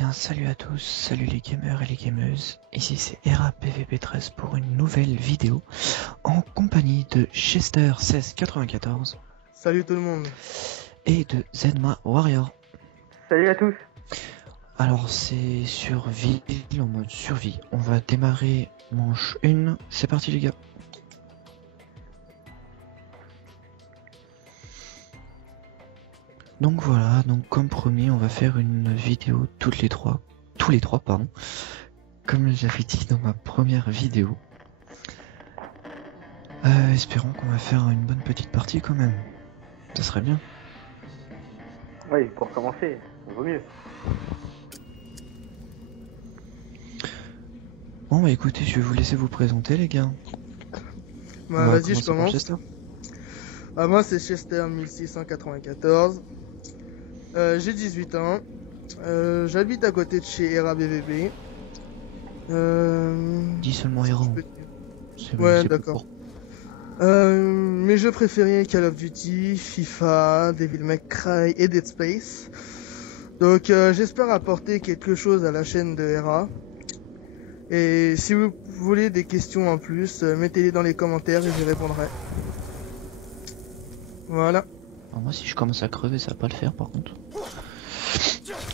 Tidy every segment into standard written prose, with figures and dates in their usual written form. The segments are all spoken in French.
bien, salut à tous, salut les gamers et les gameuses. Ici c'est Era PVP13 pour une nouvelle vidéo en compagnie de Chester1694 Salut tout le monde. et de Zenma Warrior. Salut à tous. Alors c'est survie, en mode survie. On va démarrer manche 1. C'est parti les gars. Donc voilà, donc comme promis, on va faire une vidéo tous les trois, pardon, comme j'avais dit dans ma première vidéo. Espérons qu'on va faire une bonne petite partie quand même. Ça serait bien. Oui, pour commencer, ça vaut mieux. Bon bah écoutez, je vais vous laisser vous présenter les gars. Bah, vas-y, je commence. Moi c'est Chester 1694. J'ai 18 ans. J'habite à côté de chez Era BVB. Dis seulement Era. Ouais, d'accord. Mes jeux préférés, Call of Duty, FIFA, Devil May Cry et Dead Space. Donc j'espère apporter quelque chose à la chaîne de Era. Et si vous voulez des questions en plus, mettez-les dans les commentaires et j'y répondrai. Voilà. Alors moi si je commence à crever ça va pas le faire par contre.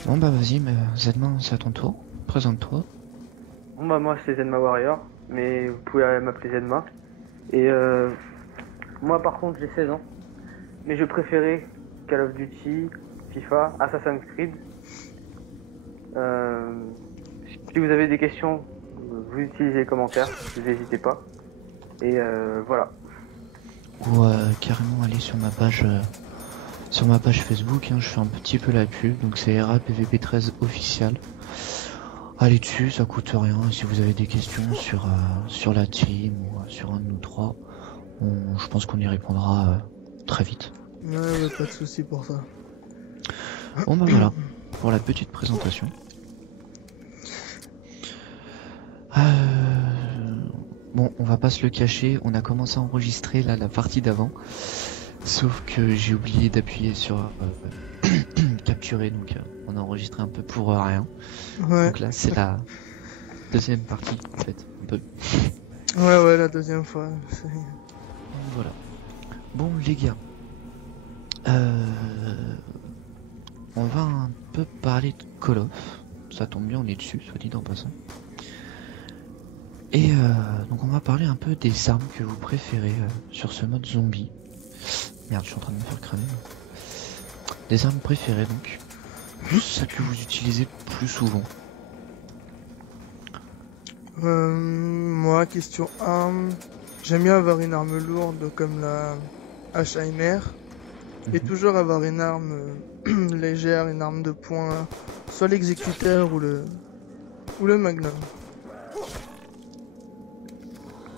Bon bah vas-y, mais Zenma c'est à ton tour, présente-toi. Bon bah moi c'est Zenma Warrior, mais vous pouvez m'appeler Zenma. Et moi par contre j'ai 16 ans. Mes jeux préférés, Call of Duty, FIFA, Assassin's Creed. Si vous avez des questions, vous utilisez les commentaires, vous n'hésitez pas. Et voilà. Ou carrément aller sur ma page Facebook, hein, je fais un petit peu la pub, donc c'est Era PVP13 officiel. Allez dessus, ça coûte rien, et si vous avez des questions sur la team ou sur un de nous trois, je pense qu'on y répondra très vite. Ouais, pas de soucis pour ça. Bon bah voilà, pour la petite présentation. Bon, on va pas se le cacher, on a commencé à enregistrer là la partie d'avant. Sauf que j'ai oublié d'appuyer sur capturer, donc on a enregistré un peu pour rien. Ouais. Donc là c'est la deuxième partie en fait, un peu. Ouais, la deuxième fois. Voilà. Bon les gars, on va un peu parler de Call of. Ça tombe bien, on est dessus, soit dit en passant. Et donc on va parler un peu des armes que vous préférez sur ce mode zombie. Merde, je suis en train de me faire cramer. Des armes préférées donc. Celles que vous utilisez plus souvent. Moi, question arme. J'aime bien avoir une arme lourde comme la HMR. Et toujours avoir une arme légère, une arme de poing. Soit l'exécuteur ou le magnum.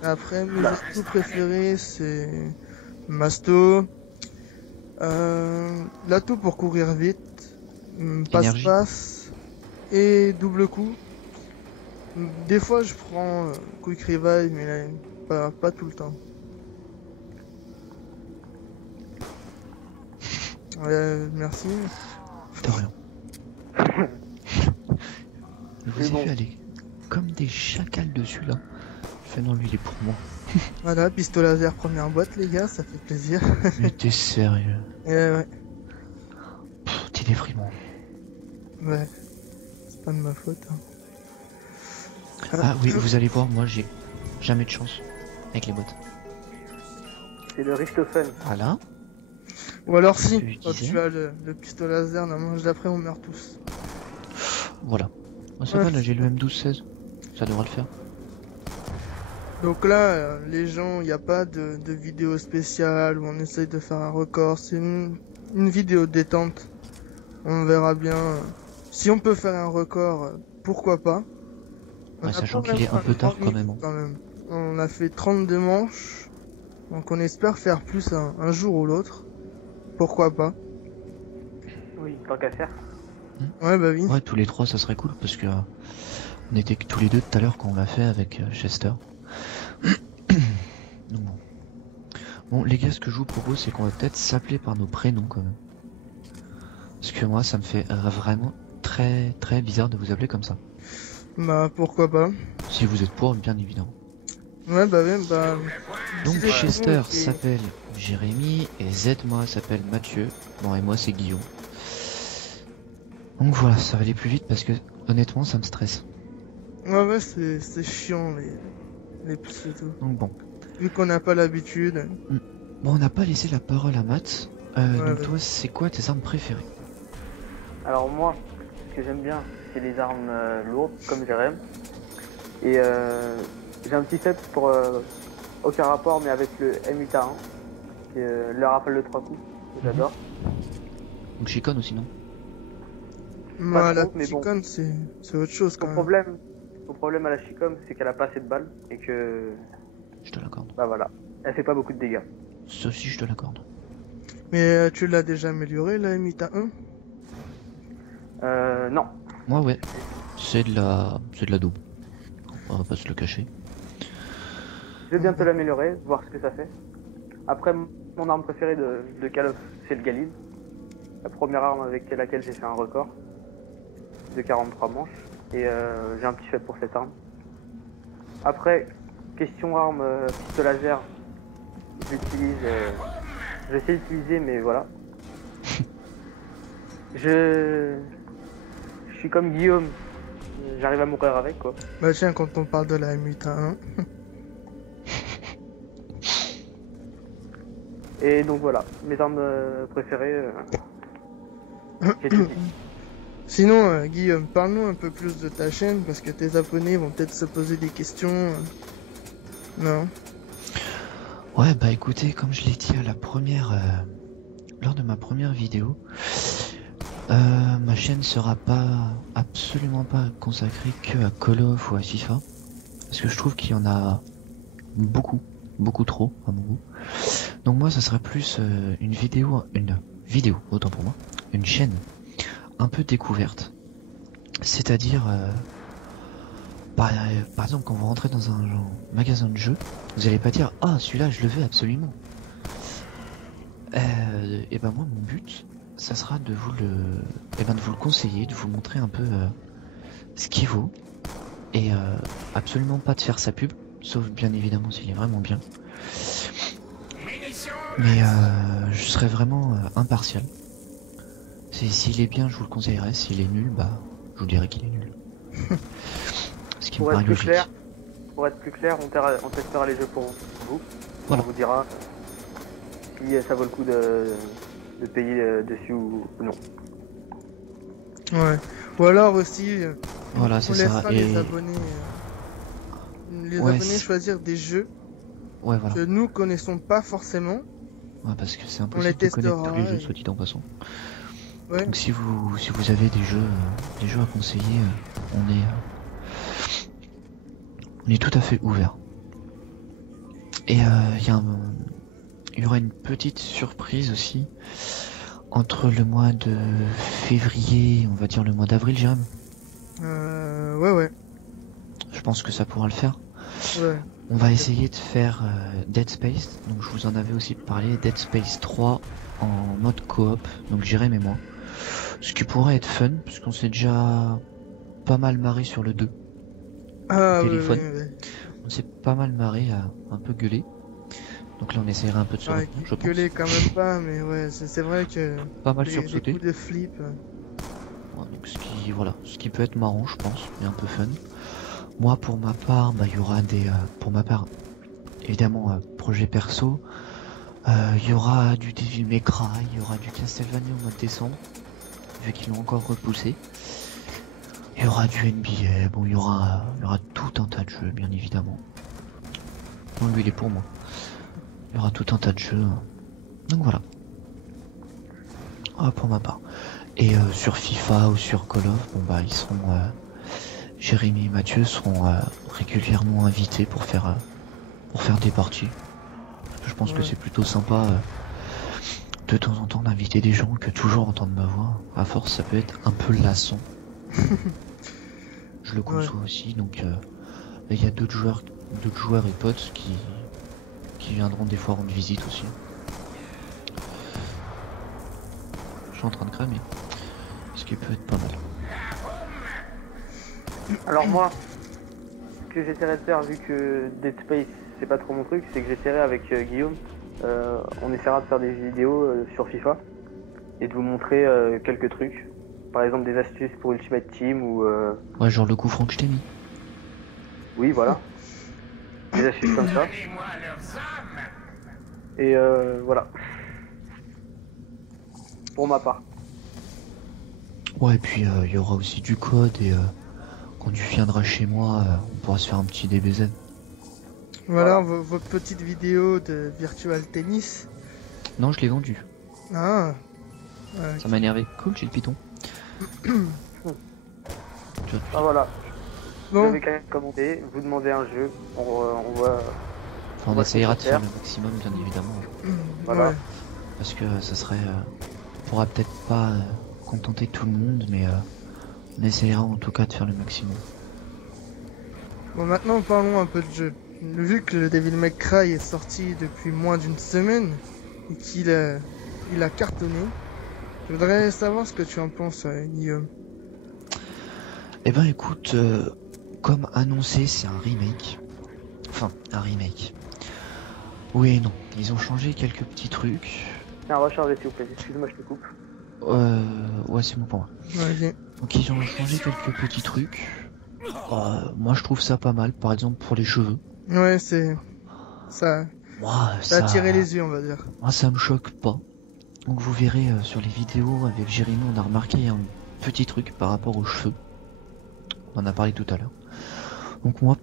Après, mes armes préférées, c'est Masto. L'atout pour courir vite, passe-passe et double coup. Des fois je prends quick revive, mais là, pas tout le temps. Merci. De rien. Je vous ai vu aller comme des chacals dessus là. Enfin non, lui il est pour moi. Voilà, pistolet laser première boîte les gars, ça fait plaisir. Mais t'es sérieux? Ouais. T'es déprimant. Ouais, c'est pas de ma faute. Hein. Ah oui, vous allez voir, moi j'ai jamais de chance avec les bottes. C'est le Richthofen. Voilà. Ou alors si, quand tu as le pistolet laser, non, après on meurt tous. Voilà. Ah, ça va, là j'ai le M1216. Ça devrait le faire. Donc là, les gens, il n'y a pas de vidéo spéciale où on essaye de faire un record. C'est une vidéo détente. On verra bien. Si on peut faire un record, pourquoi pas. Ouais, sachant qu'il est un peu tard quand même. On a fait 32 manches. Donc on espère faire plus un jour ou l'autre. Pourquoi pas. Oui, tant qu'à faire. Ouais, bah oui. Ouais, tous les trois ça serait cool parce que on était que tous les deux tout à l'heure quand on l'a fait avec Chester. Donc bon les gars, ce que je vous propose c'est qu'on va peut-être s'appeler par nos prénoms quand même. Parce que moi ça me fait vraiment très très bizarre de vous appeler comme ça. Bah pourquoi pas. Si vous êtes pour, bien évidemment. Ouais bah... Donc si Chester qui... s'appelle Jérémy et moi s'appelle Mathieu. Bon et moi c'est Guillaume. Donc voilà, ça va aller plus vite parce que honnêtement ça me stresse. Ouais c'est chiant les pseudos. Donc bon. Vu qu'on n'a pas l'habitude. Bon, on n'a pas laissé la parole à Matt. Donc toi c'est quoi tes armes préférées? Alors moi, ce que j'aime bien c'est les armes lourdes comme Jérém. Et j'ai un petit faible pour aucun rapport mais avec le M8A1. Qui est le rafale de 3 coups, que j'adore. Donc Chicon aussi non? Moi la Chicon c'est autre chose quand même. Au problème à la Chicom, c'est qu'elle a pas assez de balles et que... Je te l'accorde. Bah voilà, elle fait pas beaucoup de dégâts. Ça aussi je te l'accorde. Mais tu l'as déjà amélioré la M8A1? Non. Moi ouais, c'est de la daube. On va pas se le cacher. Je vais bientôt l'améliorer, voir ce que ça fait. Après, mon arme préférée de Call of, c'est le Galil. La première arme avec laquelle j'ai fait un record de 43 manches. Et j'ai un petit faible pour cette arme. Après, question arme pistolagère, j'utilise... je sais l'utiliser, mais voilà. Je suis comme Guillaume, j'arrive à mourir avec quoi. Bah tiens, quand on parle de la M8A1. Et donc voilà, mes armes préférées. J'ai tout dit. Sinon, Guillaume, parle-nous un peu plus de ta chaîne parce que tes abonnés vont peut-être se poser des questions. Non? Ouais, bah écoutez, comme je l'ai dit à la première, lors de ma première vidéo, ma chaîne sera absolument pas consacrée que à Call of ou à FIFA, parce que je trouve qu'il y en a beaucoup trop à mon goût. Donc moi, ça sera plus une vidéo, autant pour moi, une chaîne un peu découverte. C'est-à-dire, par exemple, quand vous rentrez dans un magasin de jeux, vous allez pas dire « Ah, celui-là, je le veux absolument ». Et ben moi, mon but, ça sera de vous le conseiller, de vous montrer un peu ce qu'il vaut. Et absolument pas de faire sa pub, sauf bien évidemment s'il est vraiment bien. Mais je serai vraiment impartial. S'il est bien, je vous le conseillerais. S'il est nul, bah, je vous dirai qu'il est nul. Ce qui me paraît logique. Pour être plus clair, on testera les jeux pour vous. Voilà. On vous dira si ça vaut le coup de payer dessus ou non. Ouais. Ou alors aussi, voilà, on laissera les abonnés, abonnés choisir des jeux que nous connaissons pas forcément. Ouais, parce que c'est impossible de connaître tous les jeux, soit dit en passant. Ouais. Donc si vous avez des jeux à conseiller, on est tout à fait ouvert. Et il y aura une petite surprise aussi entre le mois de février, on va dire le mois d'avril, Jérôme. Ouais. Je pense que ça pourra le faire. Ouais. On va essayer de faire Dead Space, donc je vous en avais aussi parlé, Dead Space 3 en mode coop, donc Jérém et moi. Ce qui pourrait être fun, puisqu'on s'est déjà pas mal marré sur le 2. Téléphone. Ouais. On s'est pas mal marré à un peu gueuler. Donc là on essaiera un peu de se retenir, je pense. Gueuler quand même pas, mais ouais, c'est vrai que... Pas mal sursauter. Des coups de flip. Ouais, donc ce qui peut être marrant, je pense, et un peu fun. Moi pour ma part, bah, il y aura pour ma part, évidemment, projet perso. Il y aura du Devil May Cry, il y aura du Castlevania au mois de décembre, vu qu'ils l'ont encore repoussé. Il y aura du NBA, bon il y aura tout un tas de jeux, bien évidemment. Non, lui il est pour moi. Il y aura tout un tas de jeux. Donc voilà. Ah, pour ma part. Et sur FIFA ou sur Call of, bon bah ils seront... Jérémy et Mathieu seront régulièrement invités pour faire des parties. Je pense que c'est plutôt sympa de temps en temps d'inviter des gens que toujours entendre ma voix. À force, ça peut être un peu lassant. Je le conçois aussi, donc il y a d'autres joueurs et potes qui viendront des fois rendre visite aussi. Je suis en train de cramer, ce qui peut être pas mal. Alors moi, ce que j'essaierai de faire, vu que Dead Space c'est pas trop mon truc, c'est que j'essaierai avec Guillaume, on essaiera de faire des vidéos sur FIFA et de vous montrer quelques trucs. Par exemple des astuces pour Ultimate Team ou... Ouais, genre le coup franc que je t'ai mis. Oui, voilà. Des astuces comme ça. Et voilà. Pour ma part. Ouais, et puis il y aura aussi du code et quand tu viendras chez moi, on pourra se faire un petit DBZ. Voilà, votre petite vidéo de Virtual Tennis. Non, je l'ai vendu. Ah. Ouais, Ça m'a énervé. Cool, j'ai le piton. Ah voilà. bon. Vous avez qu'à commenter, vous demandez un jeu, on voit... Enfin, on essayera de faire le maximum, bien évidemment. Voilà. Ouais. Parce que ça serait... on pourra peut-être pas contenter tout le monde, mais on essayera en tout cas de faire le maximum. Bon, maintenant parlons un peu de jeu. Vu que le Devil May Cry est sorti depuis moins d'une semaine et qu'il a cartonné, je voudrais savoir ce que tu en penses, Guillaume. Eh ben écoute, comme annoncé, c'est un remake. Enfin, un remake. Oui et non, ils ont changé quelques petits trucs. Tiens, recharger s'il vous plaît, excuse-moi, je te coupe. Ouais, c'est bon pour moi. Ouais, Donc ils ont changé quelques petits trucs. Moi je trouve ça pas mal, par exemple pour les cheveux. ouais, c'est... Ça a attiré les yeux, on va dire. Moi ça me choque pas. Donc vous verrez sur les vidéos avec Jérémy, on a remarqué un petit truc par rapport aux cheveux. On en a parlé tout à l'heure. Donc moi,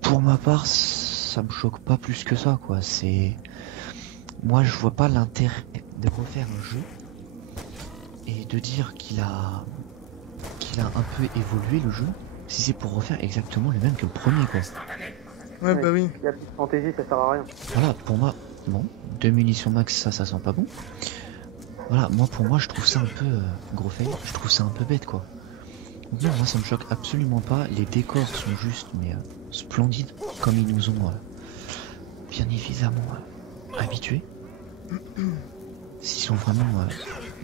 pour ma part, ça me choque pas plus que ça, quoi. C'est... Moi je vois pas l'intérêt de refaire un jeu et de dire qu'il a un peu évolué le jeu, si c'est pour refaire exactement le même que le premier, quoi. Ouais, bah oui. La petite fantaisie, ça sert à rien. Voilà, pour moi, bon, 2 munitions max, ça sent pas bon. Voilà, moi pour moi, je trouve ça un peu gros fail, je trouve ça un peu bête, quoi. Donc non, moi ça me choque absolument pas, les décors sont juste, mais splendides, comme ils nous ont bien évidemment habitués. Ils sont vraiment,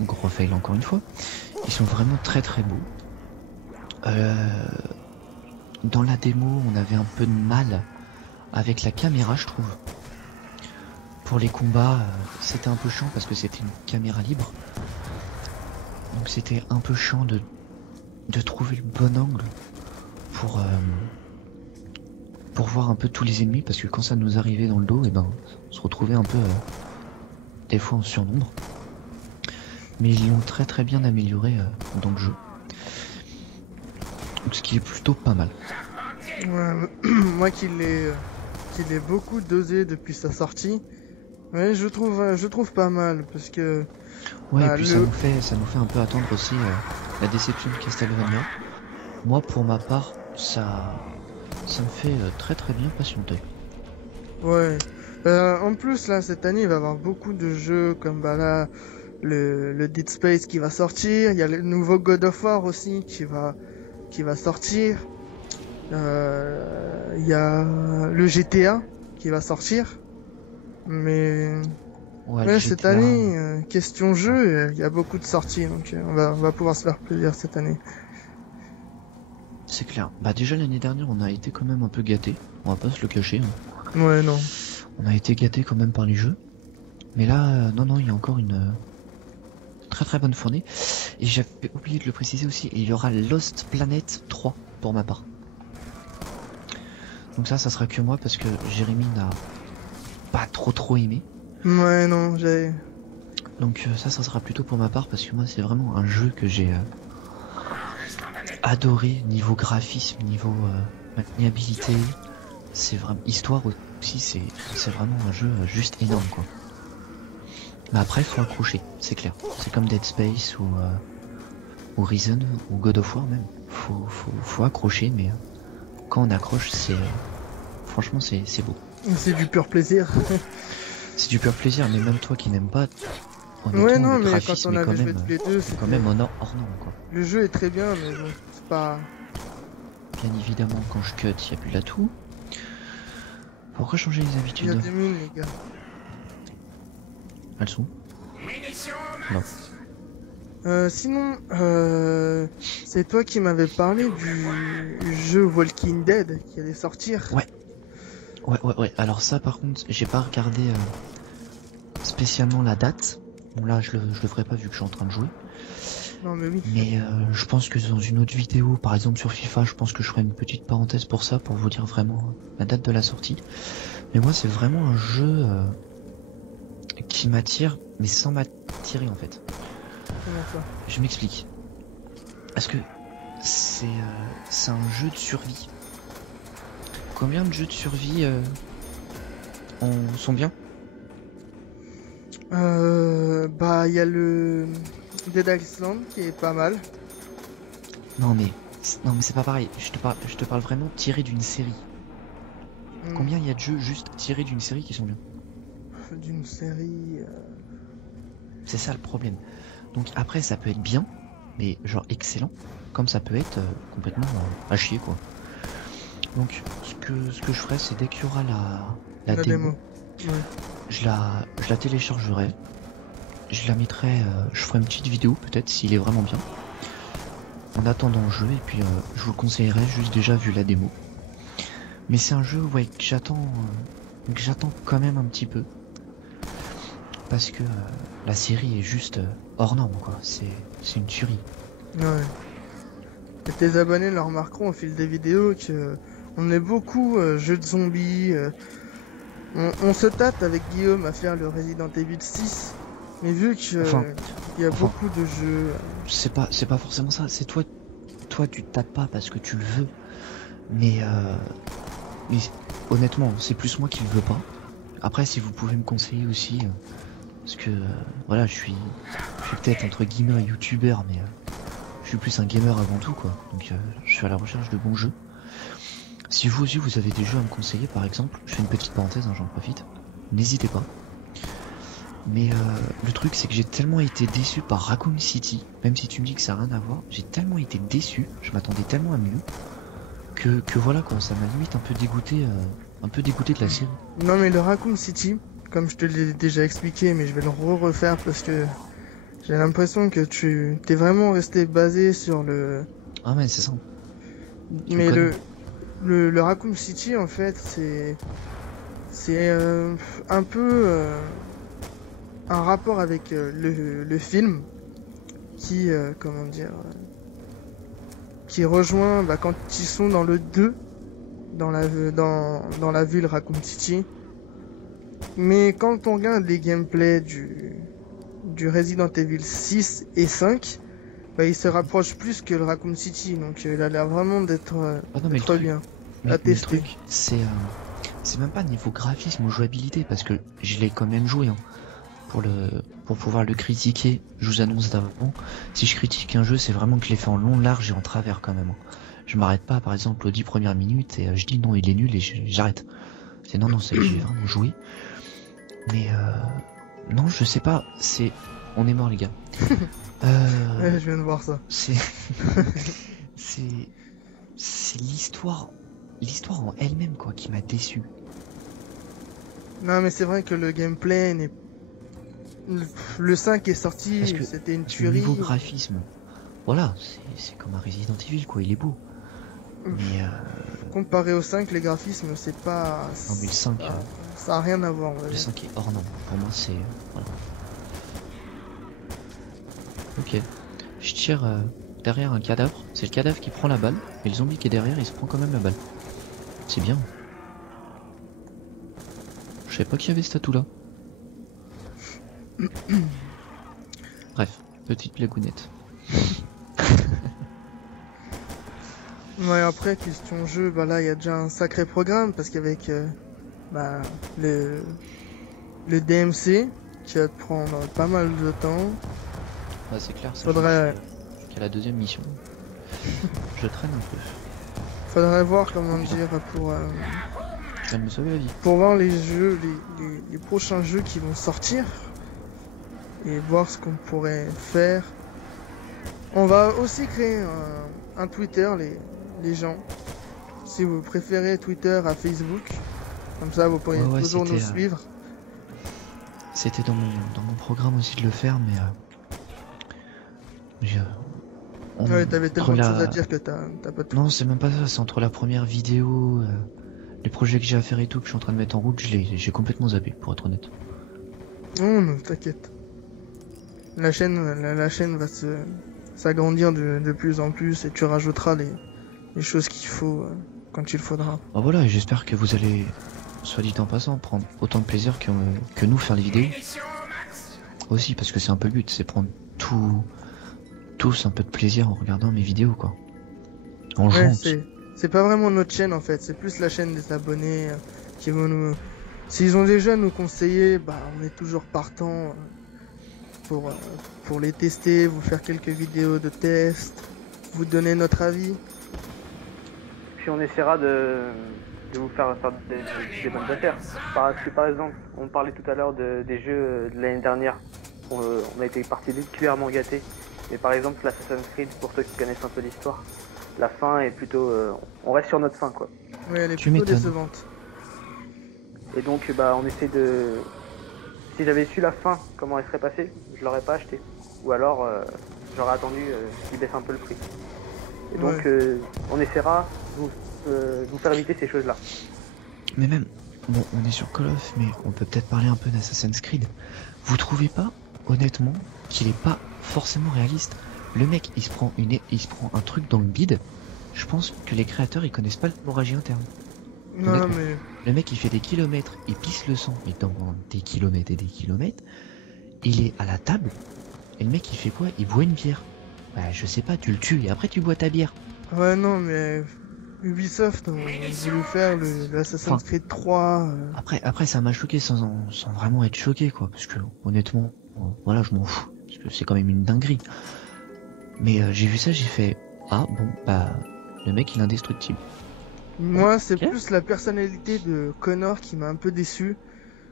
gros fail encore une fois, ils sont vraiment très très beaux. Dans la démo, on avait un peu de mal avec la caméra, je trouve. Pour les combats, c'était un peu chiant parce que c'était une caméra libre. Donc c'était un peu chiant de trouver le bon angle pour voir un peu tous les ennemis, parce que quand ça nous arrivait dans le dos, et ben on se retrouvait un peu des fois en surnombre. Mais ils l'ont très très bien amélioré dans le jeu. Donc ce qui est plutôt pas mal. Ouais, moi qui l'ai beaucoup dosé depuis sa sortie, ouais, je trouve pas mal parce que ouais, et puis ça nous fait un peu attendre aussi la déception de Castlevania. Moi pour ma part, ça me fait très très bien patienter. Ouais. En plus là cette année il va y avoir beaucoup de jeux comme bah là le Dead Space qui va sortir, il y a le nouveau God of War aussi qui va sortir. Il y a le GTA qui va sortir. Mais ouais, cette année, question jeu, il y a beaucoup de sorties, donc on va pouvoir se faire plaisir cette année. C'est clair. Bah déjà l'année dernière, on a été quand même un peu gâtés. On va pas se le cacher. Hein. Ouais, non. On a été gâtés quand même par les jeux. Mais là, non, il y a encore une très très bonne fournée. Et j'avais oublié de le préciser aussi, il y aura Lost Planet 3 pour ma part. Donc ça sera que moi parce que Jérémy n'a pas trop aimé. Ouais, non, j'ai... Donc ça sera plutôt pour ma part parce que moi c'est vraiment un jeu que j'ai adoré niveau graphisme, niveau maniabilité. C'est vraiment histoire aussi, c'est vraiment un jeu juste énorme quoi. Mais après faut accrocher, c'est clair. C'est comme Dead Space ou Horizon ou God of War même. Faut accrocher, mais quand on accroche c'est franchement c'est beau. C'est du pur plaisir. C'est du pur plaisir, mais même toi qui n'aimes pas, ouais, non, mais quand on avait joué tous les deux, c'est quand même hors norme quoi. Le jeu est très bien, mais bon, c'est pas... Bien évidemment, quand je cut, il n'y a plus l'atout. Pourquoi changer les habitudes? Il y a des mines, les gars. Elles sont? Non. Sinon, c'est toi qui m'avais parlé du jeu Walking Dead qui allait sortir. Ouais. Alors ça, par contre, j'ai pas regardé spécialement la date. Bon là, je le ferai pas vu que je suis en train de jouer. Non mais oui. Mais je pense que dans une autre vidéo, par exemple sur FIFA, je pense que je ferai une petite parenthèse pour ça, pour vous dire vraiment la date de la sortie. Mais moi, c'est vraiment un jeu qui m'attire, mais sans m'attirer en fait. Comment ça ? Je m'explique. Parce que c'est un jeu de survie. Combien de jeux de survie sont bien ? Bah il y a le Dead Island qui est pas mal. Non mais c'est pas pareil. Je te parle vraiment tiré d'une série. Combien il y a de jeux juste tirés d'une série qui sont bien ? D'une série. C'est ça le problème. Donc après ça peut être bien, mais genre excellent, comme ça peut être complètement à chier quoi. Donc ce que je ferai, c'est dès qu'il y aura la démo, Ouais. je la téléchargerai, je la mettrai, je ferai une petite vidéo peut-être s'il est vraiment bien, en attendant le jeu, et puis je vous le conseillerais juste déjà vu la démo. Mais c'est un jeu que j'attends quand même un petit peu. Parce que la série est juste hors norme quoi, c'est une tuerie. Ouais. Et tes abonnés le remarqueront au fil des vidéos que on est beaucoup jeux de zombies. On se tâte avec Guillaume à faire le Resident Evil 6, mais vu que il y a beaucoup de jeux. C'est pas forcément ça, c'est toi tu te tâtes pas parce que tu le veux. Mais honnêtement, c'est plus moi qui le veux pas. Après si vous pouvez me conseiller aussi. Parce que voilà, je suis peut-être entre guillemets un youtubeur, mais je suis plus un gamer avant tout quoi. Donc je suis à la recherche de bons jeux. Si vous aussi vous avez des jeux à me conseiller par exemple, je fais une petite parenthèse, hein, j'en profite, n'hésitez pas. Mais le truc c'est que j'ai tellement été déçu par Raccoon City, même si tu me dis que ça n'a rien à voir, j'ai tellement été déçu, je m'attendais tellement à mieux, que voilà quoi, ça m'a limite un peu dégoûté de la série. Non mais le Raccoon City, comme je te l'ai déjà expliqué, mais je vais le refaire parce que j'ai l'impression que tu t'es vraiment resté basé sur le... Ah mais c'est ça. Mais le Raccoon City en fait c'est un peu un rapport avec le film qui comment dire qui rejoint quand ils sont dans le 2 dans la ville Raccoon City. Mais quand on regarde les gameplays du Resident Evil 6 et 5, il se rapproche plus que le Raccoon City, donc il a l'air vraiment d'être très bien à tester. Le truc, c'est même pas niveau graphisme ou jouabilité, parce que je l'ai quand même joué, hein, pour pouvoir le critiquer. Je vous annonce d'avant, si je critique un jeu, c'est vraiment que je l'ai fait en long, large et en travers quand même. Je m'arrête pas par exemple aux 10 premières minutes et je dis non il est nul et j'arrête. C'est non c'est que j'ai vraiment joué. Mais non je sais pas, on est mort les gars. Ouais, je viens de voir ça. C'est l'histoire en elle-même quoi qui m'a déçu. Non mais c'est vrai que le gameplay n'est... Le 5 est sorti, c'était une tuerie. Niveau graphisme, voilà, c'est comme un Resident Evil quoi, il est beau. Mais comparé au 5, les graphismes c'est pas... Non mais le 5... ça a rien à voir. Le 5 est hors norme, pour moi c'est... Voilà. Ok, je tire derrière un cadavre, c'est le cadavre qui prend la balle, et le zombie qui est derrière il se prend quand même la balle. C'est bien. Je savais pas qu'il y avait cet atout là. Bref, petite blagounette. Ouais, après, question jeu, là, il y a déjà un sacré programme, parce qu'avec le DMC, qui va te prendre pas mal de temps. Bah, c'est clair, ça faudrait... jusqu'à la deuxième mission. Je traîne un peu. Faudrait voir, comment dire, pour... Je viens de me sauver la vie. Pour voir les jeux, les prochains jeux qui vont sortir, et voir ce qu'on pourrait faire. On va aussi créer un Twitter, les gens. Si vous préférez Twitter à Facebook, comme ça vous pourriez toujours nous suivre. C'était dans mon programme aussi de le faire, mais Ouais, t'avais tellement de choses à dire que t'as pas tout. Non, c'est même pas ça, c'est entre la première vidéo, les projets que j'ai à faire et tout, que je suis en train de mettre en route, j'ai complètement zappé, pour être honnête. Non, t'inquiète. La chaîne va s'agrandir de plus en plus et tu rajouteras les choses qu'il faut quand il faudra. Bah voilà, et j'espère que vous allez, soit dit en passant, prendre autant de plaisir que nous faire les vidéos. Aussi, parce que c'est un peu le but, c'est prendre tous un peu de plaisir en regardant mes vidéos, quoi. En jouant. C'est pas vraiment notre chaîne en fait, c'est plus la chaîne des abonnés qui vont nous... S'ils ont déjà nous conseiller, bah on est toujours partant pour les tester, vous faire quelques vidéos de test, vous donner notre avis. Puis on essaiera de vous faire des bonnes affaires. Par exemple, on parlait tout à l'heure des jeux de l'année dernière. On a été particulièrement gâtés. Mais par exemple, l'Assassin's Creed, pour ceux qui connaissent un peu l'histoire, la fin est plutôt... on reste sur notre fin, quoi. Oui, elle est plutôt décevante. Et donc, bah, on essaie de... Si j'avais su la fin, comment elle serait passée, je l'aurais pas acheté. Ou alors, j'aurais attendu qu'il baisse un peu le prix. Et donc, on essaiera de vous faire éviter ces choses-là. Mais même, bon, on est sur Call of, mais on peut peut-être parler un peu d'Assassin's Creed. Vous trouvez pas, honnêtement, qu'il est pas forcément réaliste? Le mec, il se prend un truc dans le bide. Je pense que les créateurs, ils connaissent pas l'hémorragie interne. Non, mais... Le mec, il fait des kilomètres, il pisse le sang, mais dans des kilomètres et des kilomètres. Il est à la table, et le mec, il fait quoi? Il boit une bière. Bah, je sais pas, tu le tues, et après, tu bois ta bière. Ouais, non, mais... Ubisoft ont voulu faire le Assassin's Creed 3. Après, ça m'a choqué sans vraiment être choqué, quoi. Parce que, honnêtement, voilà, je m'en fous. Parce que c'est quand même une dinguerie. Mais j'ai vu ça, j'ai fait... Ah, bon, bah... Le mec, il est indestructible. Moi, c'est plus la personnalité de Connor qui m'a un peu déçu.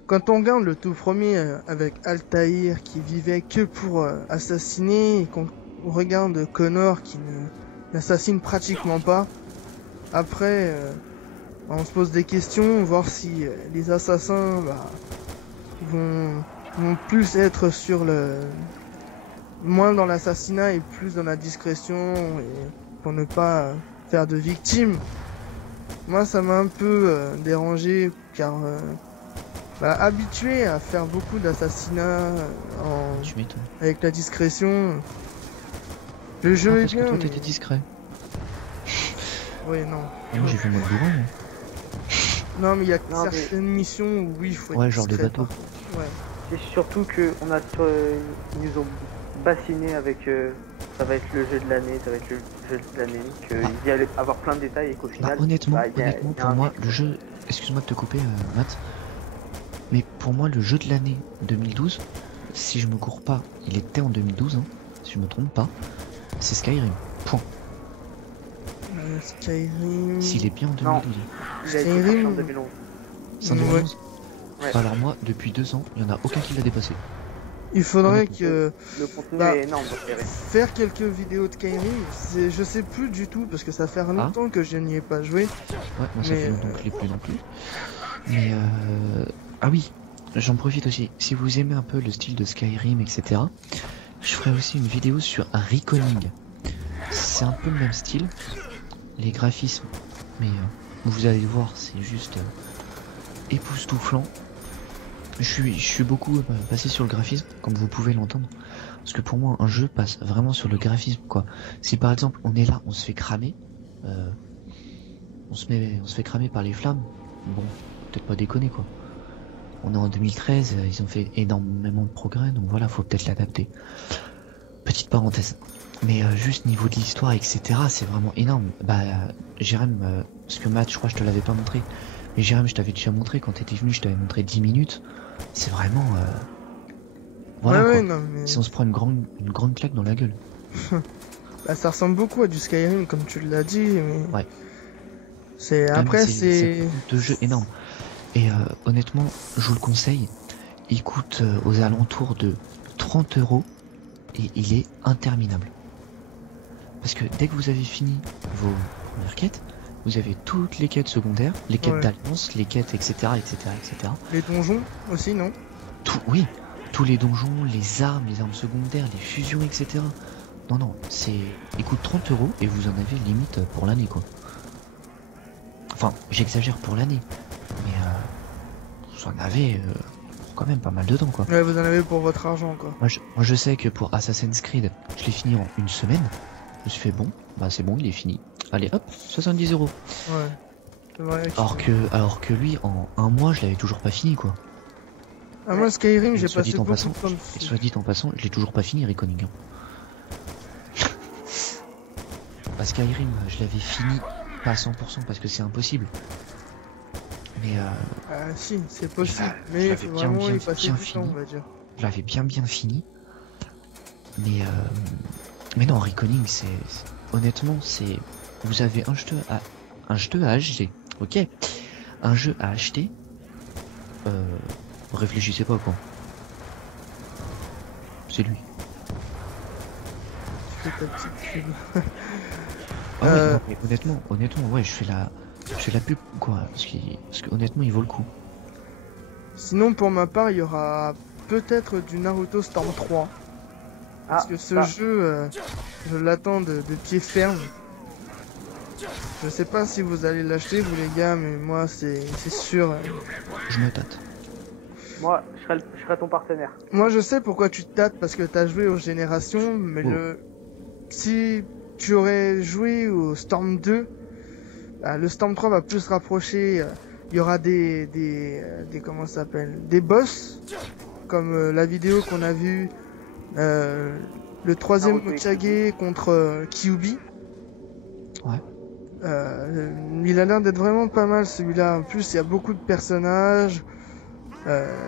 Quand on regarde le tout premier avec Altaïr qui vivait que pour assassiner, et qu'on regarde Connor qui n'assassine pratiquement pas, après, on se pose des questions, voir si les assassins vont plus être sur moins dans l'assassinat et plus dans la discrétion, et pour ne pas faire de victimes. Moi, ça m'a un peu dérangé, car habitué à faire beaucoup d'assassinats avec la discrétion, le jeu est bien. Parce que toi, t'étais discret. Oui, non. Moi, j'ai fait mon bourrin, moi. Non, mais il y a certaines missions où oui, il faut être genre des bateaux. Ouais. C'est surtout que ils nous ont bassiné avec ça va être le jeu de l'année, qu'il y allait avoir plein de détails et qu'au final... honnêtement, pour moi, le jeu... Excuse-moi de te couper, Matt. Mais pour moi, le jeu de l'année 2012, si je me cours pas, il était en 2012, hein, si je me trompe pas, c'est Skyrim. Point. Skyrim... S'il est bien en 2012. Il a été sorti en 2011. C'est en 2011 ouais. Alors moi, depuis 2 ans, il y en a aucun qui l'a dépassé. Il faudrait que... Le contenu est énorme. Faire quelques vidéos de Skyrim, je sais plus du tout, parce que ça fait longtemps que je n'y ai pas joué. Ouais, moi ça fait longtemps que je l'ai plus non plus. Mais ah oui, j'en profite aussi. Si vous aimez un peu le style de Skyrim, etc., je ferai aussi une vidéo sur un Reckoning. C'est un peu le même style, les graphismes, mais vous allez le voir, c'est juste époustouflant. Je suis beaucoup passé sur le graphisme, comme vous pouvez l'entendre, parce que pour moi un jeu passe vraiment sur le graphisme, quoi. Si par exemple on est là, on se fait cramer, on se fait cramer par les flammes, bon, peut-être pas déconner, quoi. On est en 2013, ils ont fait énormément de progrès, donc voilà, faut peut-être l'adapter. Petite parenthèse. Mais juste niveau de l'histoire, etc., c'est vraiment énorme. Bah, Jérém, parce que Matt, je crois que je te l'avais pas montré, mais Jérém, je t'avais déjà montré, quand t'étais venu, je t'avais montré 10 minutes. C'est vraiment... Voilà, quoi. Non, mais... Si on se prend une grande claque dans la gueule. Bah, ça ressemble beaucoup à du Skyrim, comme tu l'as dit, mais... Ouais. Après, c'est deux jeux énormes. Et honnêtement, je vous le conseille. Il coûte aux alentours de 30 € et il est interminable. Parce que dès que vous avez fini vos premières quêtes, vous avez toutes les quêtes secondaires, les quêtes d'alliance, les quêtes, etc., etc., etc. Les donjons aussi, non? Oui, tous les donjons, les armes secondaires, les fusions, etc. Non, il coûte 30 € et vous en avez limite pour l'année quoi. Enfin, j'exagère pour l'année, mais vous en avez quand même pas mal de temps quoi. Ouais, vous en avez pour votre argent quoi. Moi je sais que pour Assassin's Creed, je l'ai fini en une semaine. Je me suis fait bon, bah c'est bon, il est fini. Allez hop, 70 €. Ouais. C'est vrai. Alors que lui, en un mois, je l'avais toujours pas fini quoi. Ah, moi Skyrim, j'ai passé beaucoup de temps. Et soit dit en passant, je l'ai toujours pas fini Reckoning. Bah, Skyrim, je l'avais fini pas à 100% parce que c'est impossible. Mais ah si, c'est possible. Mais il faut vraiment y passer du temps, on va dire. Je l'avais bien fini. Mais non, Reckoning, honnêtement, c'est... Vous avez un jeu à acheter, ok. Un jeu à acheter. Réfléchissez pas quoi. C'est lui. Tu fais ta petite pub. Ah ouais, non, mais honnêtement, ouais, je fais la pub quoi, parce que honnêtement, il vaut le coup. Sinon, pour ma part, il y aura peut-être du Naruto Storm 3. Parce que ce jeu, je l'attends de pied ferme. Je sais pas si vous allez l'acheter, vous les gars, mais moi, c'est sûr. Je me tâte. Moi, je serai ton partenaire. Moi, je sais pourquoi tu te tâtes, parce que t'as joué aux générations, mais si tu aurais joué au Storm 2, le Storm 3 va plus se rapprocher. Il y aura des comment ça s'appelle, des boss, comme la vidéo qu'on a vue, le troisième Hokage contre Kyuubi. Ouais. Il a l'air d'être vraiment pas mal celui-là. En plus, il y a beaucoup de personnages.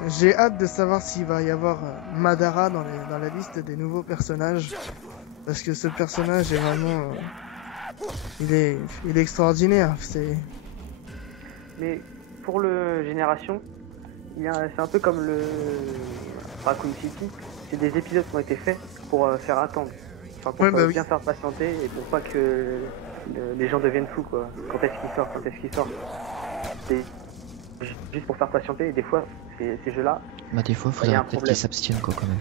J'ai hâte de savoir s'il va y avoir Madara dans la liste des nouveaux personnages. Parce que ce personnage est vraiment... il est extraordinaire. Mais pour le Génération, c'est un peu comme le Raccoon City. C'est des épisodes qui ont été faits pour faire attendre. Enfin, pour bien faire patienter et pour pas que les gens deviennent fous quoi. Quand est-ce qu'il sort C'est juste pour faire patienter et des fois ces jeux-là. Bah des fois faudrait peut-être qu'ils s'abstiennent quoi quand même.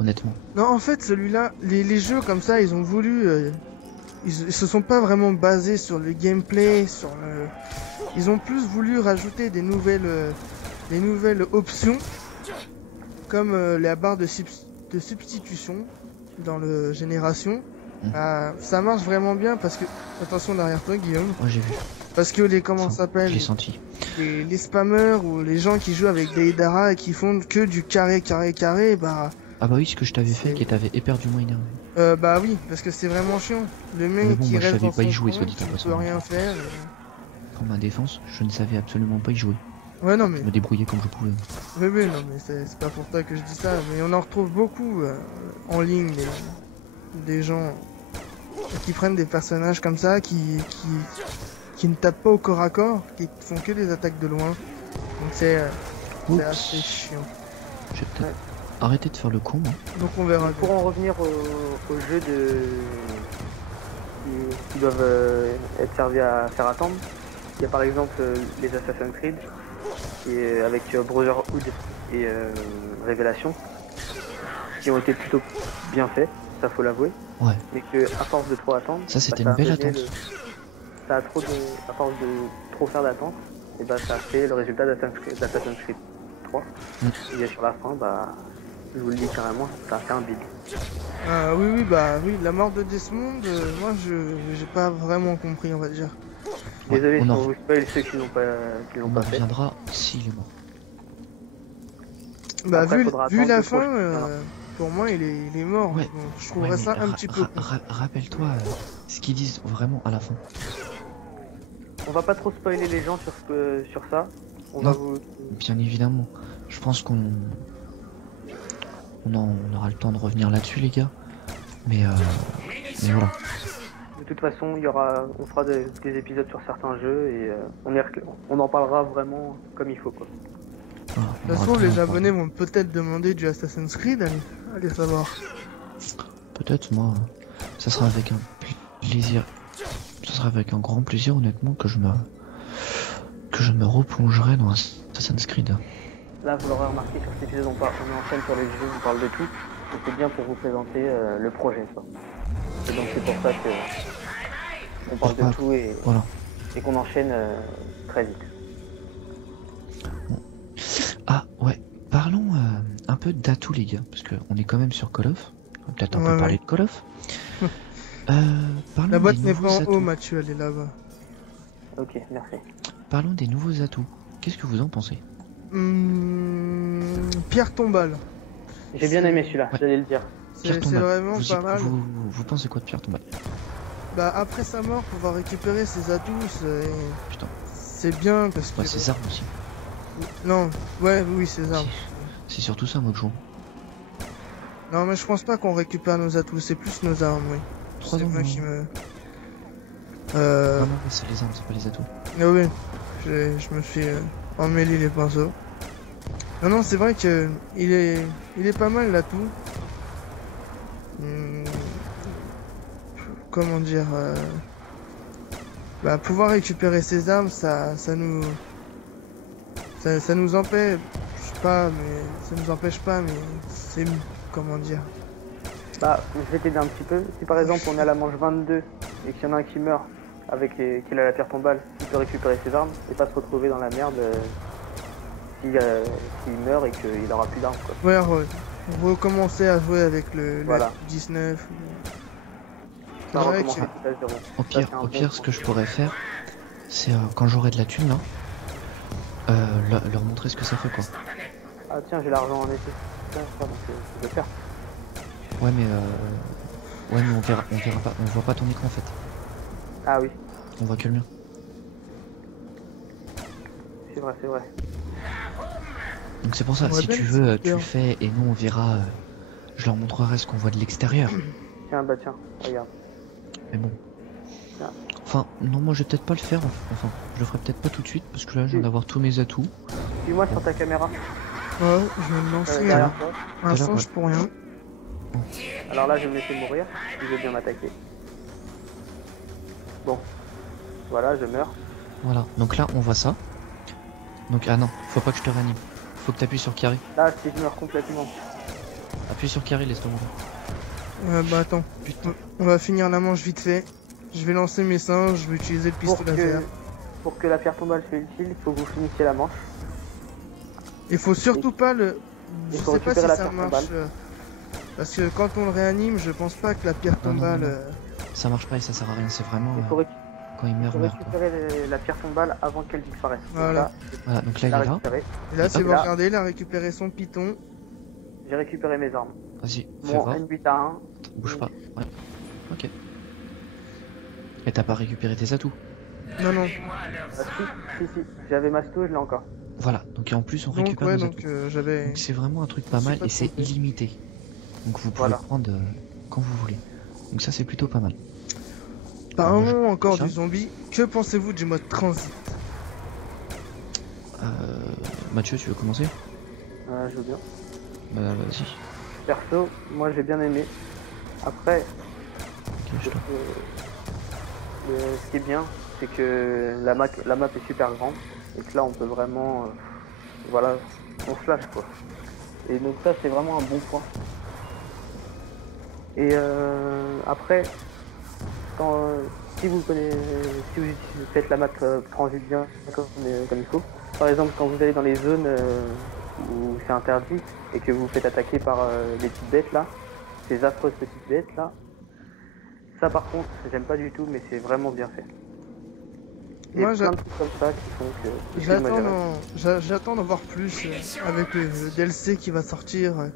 Honnêtement. Non en fait celui-là, les jeux comme ça ils ont voulu... ils se sont pas vraiment basés sur le gameplay, ils ont plus voulu rajouter des nouvelles options comme la barre de substitution dans le Génération. Ça marche vraiment bien parce que... Attention derrière toi Guillaume. Ouais j'ai vu. Parce que comment ça s'appelle, je l'ai senti. Les spammers ou les gens qui jouent avec des Hidara et qui font que du carré, bah... Ah bah oui, ce que je t'avais fait qui t'avait éperdument énervé. Bah oui, parce que c'est vraiment chiant. Le mec qui reste dans son coin, il peut rien faire. Pour ma défense, je ne savais absolument pas y jouer. Ouais non mais... Je me débrouillais comme je pouvais. Oui non mais c'est pas pour toi que je dis ça, mais on en retrouve beaucoup en ligne, des gens qui prennent des personnages comme ça, qui ne tapent pas au corps à corps, qui font que des attaques de loin. Donc c'est assez chiant. Je vais peut-être arrêter de faire le con. Hein. Donc on verra. Pour en revenir aux jeux qui doivent être servis à faire attendre, il y a par exemple les Assassin's Creed, qui est avec Brotherhood et Révélation, qui ont été plutôt bien faits, ça faut l'avouer. Ouais. Mais que à force de trop attendre, ça c'était une belle attente. À force de trop faire d'attente, et bah ça a fait le résultat d'Assassin's Creed 3. Et sur la fin, bah je vous le dis carrément, ça a fait un bide. Oui, la mort de Desmond, moi j'ai pas vraiment compris, on va dire. Désolé si on vous spoil ceux qui l'ont pas fait. On reviendra s'il est mort. Bah après, vu la fin, pour moi il est mort. Ouais. Donc, je trouverais ça un petit peu... Rappelle-toi ce qu'ils disent vraiment à la fin. On va pas trop spoiler les gens sur ça. Bien évidemment. Je pense qu'on aura le temps de revenir là-dessus les gars. Mais voilà. De toute façon, on fera des épisodes sur certains jeux et on en parlera vraiment comme il faut quoi. Voilà, de toute façon, les abonnés vont peut-être demander du Assassin's Creed, allez savoir. Peut-être moi, ça sera avec un plaisir. Ce sera avec un grand plaisir honnêtement que je me replongerai dans Assassin's Creed. Là vous l'aurez remarqué sur cet épisode on est en chaîne sur les jeux, on parle de tout. C'est bien pour vous présenter le projet quoi. Et donc c'est pour ça que on parle de tout et, voilà. Et qu'on enchaîne très vite. Ah ouais, parlons un peu d'atouts les gars, parce qu'on est quand même sur Call of. On va peut-être un peu parler de Call of. La boîte n'est pas en haut, Mathieu, elle est là-bas. Ok, merci. Parlons des nouveaux atouts. Qu'est-ce que vous en pensez? Pierre tombale. J'ai bien aimé celui-là, j'allais le dire. C'est vraiment pas mal. Vous pensez quoi de Pierre tombale? Bah après sa mort, pouvoir récupérer ses atouts, c'est bien parce que... ses armes aussi. Non, oui, ses armes. C'est surtout ça, moi, que je joue. Non, mais je pense pas qu'on récupère nos atouts, c'est plus nos armes, oui. C'est moi qui me... Non, c'est les armes, c'est pas les atouts. Ah oui, je me suis emmêlé les pinceaux. Non, c'est vrai que il est pas mal l'atout. Comment dire, pouvoir récupérer ses armes, ça nous empêche pas, mais ça nous empêche pas, mais c'est, comment dire. Bah, je vais t'aider un petit peu. Si par exemple on a la manche 22 et qu'il y en a un qui meurt qu'il a la pierre tombale, il peut récupérer ses armes et pas se retrouver dans la merde s'il meurt et qu'il aura plus d'armes, quoi. Ouais, recommencer à jouer avec le 19. Au pire, ce que je pourrais faire, c'est quand j'aurai de la thune là, leur montrer ce que ça fait, quoi. Ah tiens, j'ai l'argent en effet. Donc je vais faire. Ouais mais on verra pas, on voit pas ton écran en fait. Ah oui. On voit que le mien. C'est vrai. Donc c'est pour ça, si tu veux, tu le fais et nous on verra. Je leur montrerai ce qu'on voit de l'extérieur. Tiens, regarde. Mais bon. Enfin, non, moi je vais peut-être pas le faire. Enfin, je le ferai peut-être pas tout de suite parce que là je viens d'avoir tous mes atouts. Dis-moi sur ta caméra. Ouais, je vais me lancer. Pour l'instant, je peux rien. Bon. Alors là, je vais me laisser mourir. Il veut bien m'attaquer. Bon. Voilà, je meurs. Voilà, donc là on voit ça. Donc, ah non, faut pas que je te réanime. Faut que t'appuies sur carré. Là, si je meurs complètement. Appuie sur carré, laisse tomber. Attends. Putain. On va finir la manche vite fait. Je vais lancer mes singes, je vais utiliser le pistolet laser. Pour que la pierre tombale soit utile, il faut que vous finissiez la manche. Il faut surtout pas le... Je sais pas si ça marche. Parce que quand on le réanime, je pense pas que la pierre tombale... Ça marche pas et ça sert à rien, c'est vraiment... Quand il meurt, récupérer la pierre tombale avant qu'elle disparaisse. Voilà. Donc là il est là. Et là c'est bon, regardez, il a récupéré son python. J'ai récupéré mes armes. Vas-y, fais voir. Mon N8 à 1. Bouge pas. Ouais. Ok. Et t'as pas récupéré tes atouts? Non. Si. J'avais ma sto, je l'ai encore. Voilà, donc en plus on récupère nos atouts. Donc c'est vraiment un truc pas mal et c'est illimité. Donc vous pouvez prendre quand vous voulez. Donc ça c'est plutôt pas mal. Parlons encore du zombie. Que pensez-vous du mode transit? Mathieu, tu veux commencer? Je veux bien. Vas-y. Perso, moi j'ai bien aimé. Après, ce qui est bien, c'est que la map est super grande et que là on peut vraiment, on se lâche quoi. Et donc ça c'est vraiment un bon point. Et après, si vous faites la map transit bien comme il faut, par exemple quand vous allez dans les zones où c'est interdit et que vous vous faites attaquer par les petites bêtes là, ces affreuses petites bêtes là, ça par contre j'aime pas du tout, mais c'est vraiment bien fait. Et moi, plein de trucs comme ça qui font que j'attends d'en voir plus avec le DLC qui va sortir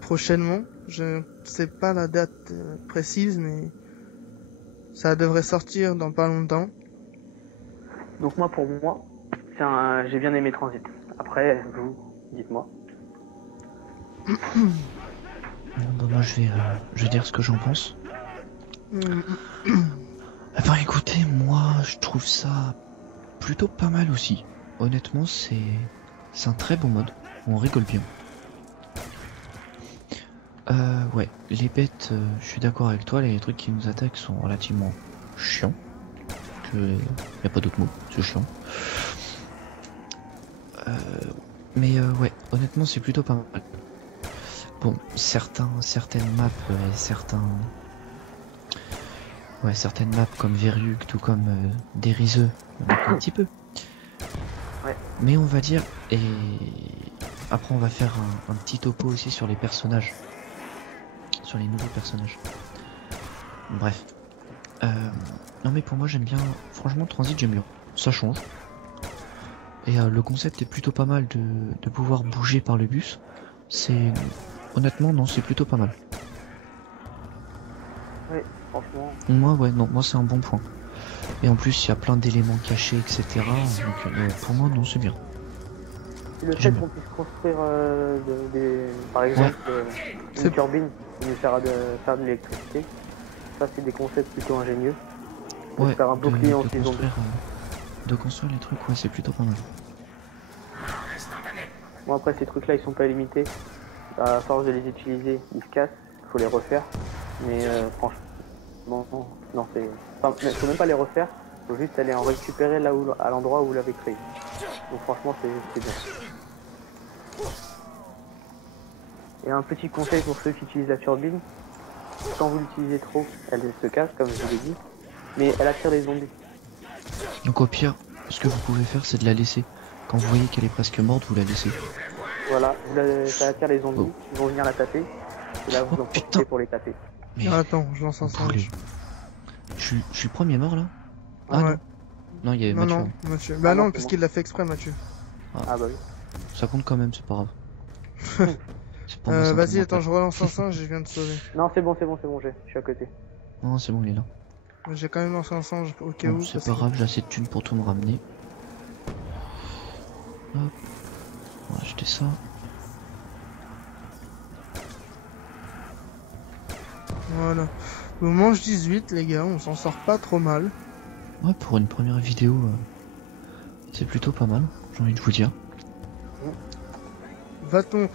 prochainement. Je sais pas la date précise, mais ça devrait sortir dans pas longtemps. Donc pour moi, j'ai bien aimé Transit. Après, vous, dites-moi. Moi je vais dire ce que j'en pense. Écoutez, moi je trouve ça plutôt pas mal aussi. Honnêtement, c'est un très bon mode. On rigole bien. Ouais, les bêtes, je suis d'accord avec toi, les trucs qui nous attaquent sont relativement chiants. Y a pas d'autre mot, c'est chiant. Mais ouais, honnêtement c'est plutôt pas mal. Bon, certaines maps, Ouais, certaines maps comme Verluc, tout comme Derizeux, un petit peu. Ouais. Mais on va dire, et après on va faire un petit topo aussi sur les personnages. Sur les nouveaux personnages. Bref. Non mais pour moi j'aime bien, franchement Transit j'aime bien, ça change. Et le concept est plutôt pas mal de pouvoir bouger par le bus. C'est... Honnêtement non, c'est plutôt pas mal. Oui, franchement. Moi ouais, non, moi c'est un bon point. Et en plus il y a plein d'éléments cachés, etc. Donc pour moi non, c'est bien. Le fait qu'on puisse construire par exemple une turbine qui nous sert à faire de l'électricité, ça c'est des concepts plutôt ingénieux. Ouais, faire un bouclier en de construire les trucs, ouais, c'est plutôt pas mal. Bon après ces trucs là ils sont pas limités. À force de les utiliser, ils se cassent, il faut les refaire. Mais franchement, non c'est. Enfin, faut même pas les refaire, faut juste aller en récupérer là où à l'endroit où vous l'avez créé. Donc franchement c'est bien. Et un petit conseil pour ceux qui utilisent la turbine, quand vous l'utilisez trop, elle se casse comme je vous l'ai dit, mais elle attire les zombies. Donc au pire, ce que vous pouvez faire c'est de la laisser. Quand vous voyez qu'elle est presque morte, vous la laissez. Voilà, ça attire les zombies, ils vont venir la taper, et là vous en profitez pour les taper. Mais attends, je lance un singe. Je suis premier mort là? Ah ouais. Non, il y avait Mathieu. Non, Mathieu. Bah non, parce qu'il l'a fait exprès, Mathieu. Ah bah oui. Ça compte quand même, c'est pas grave. Vas-y, attends, je relance un singe, je viens de sauver. Non, c'est bon, je suis à côté. Non, c'est bon, il est là. J'ai quand même lancé un singe au cas où. C'est pas grave, j'ai assez de thunes pour tout me ramener. Hop. On va acheter ça. Voilà. On mange 18, les gars, on s'en sort pas trop mal. Ouais, pour une première vidéo, c'est plutôt pas mal, j'ai envie de vous dire. Va-t-on...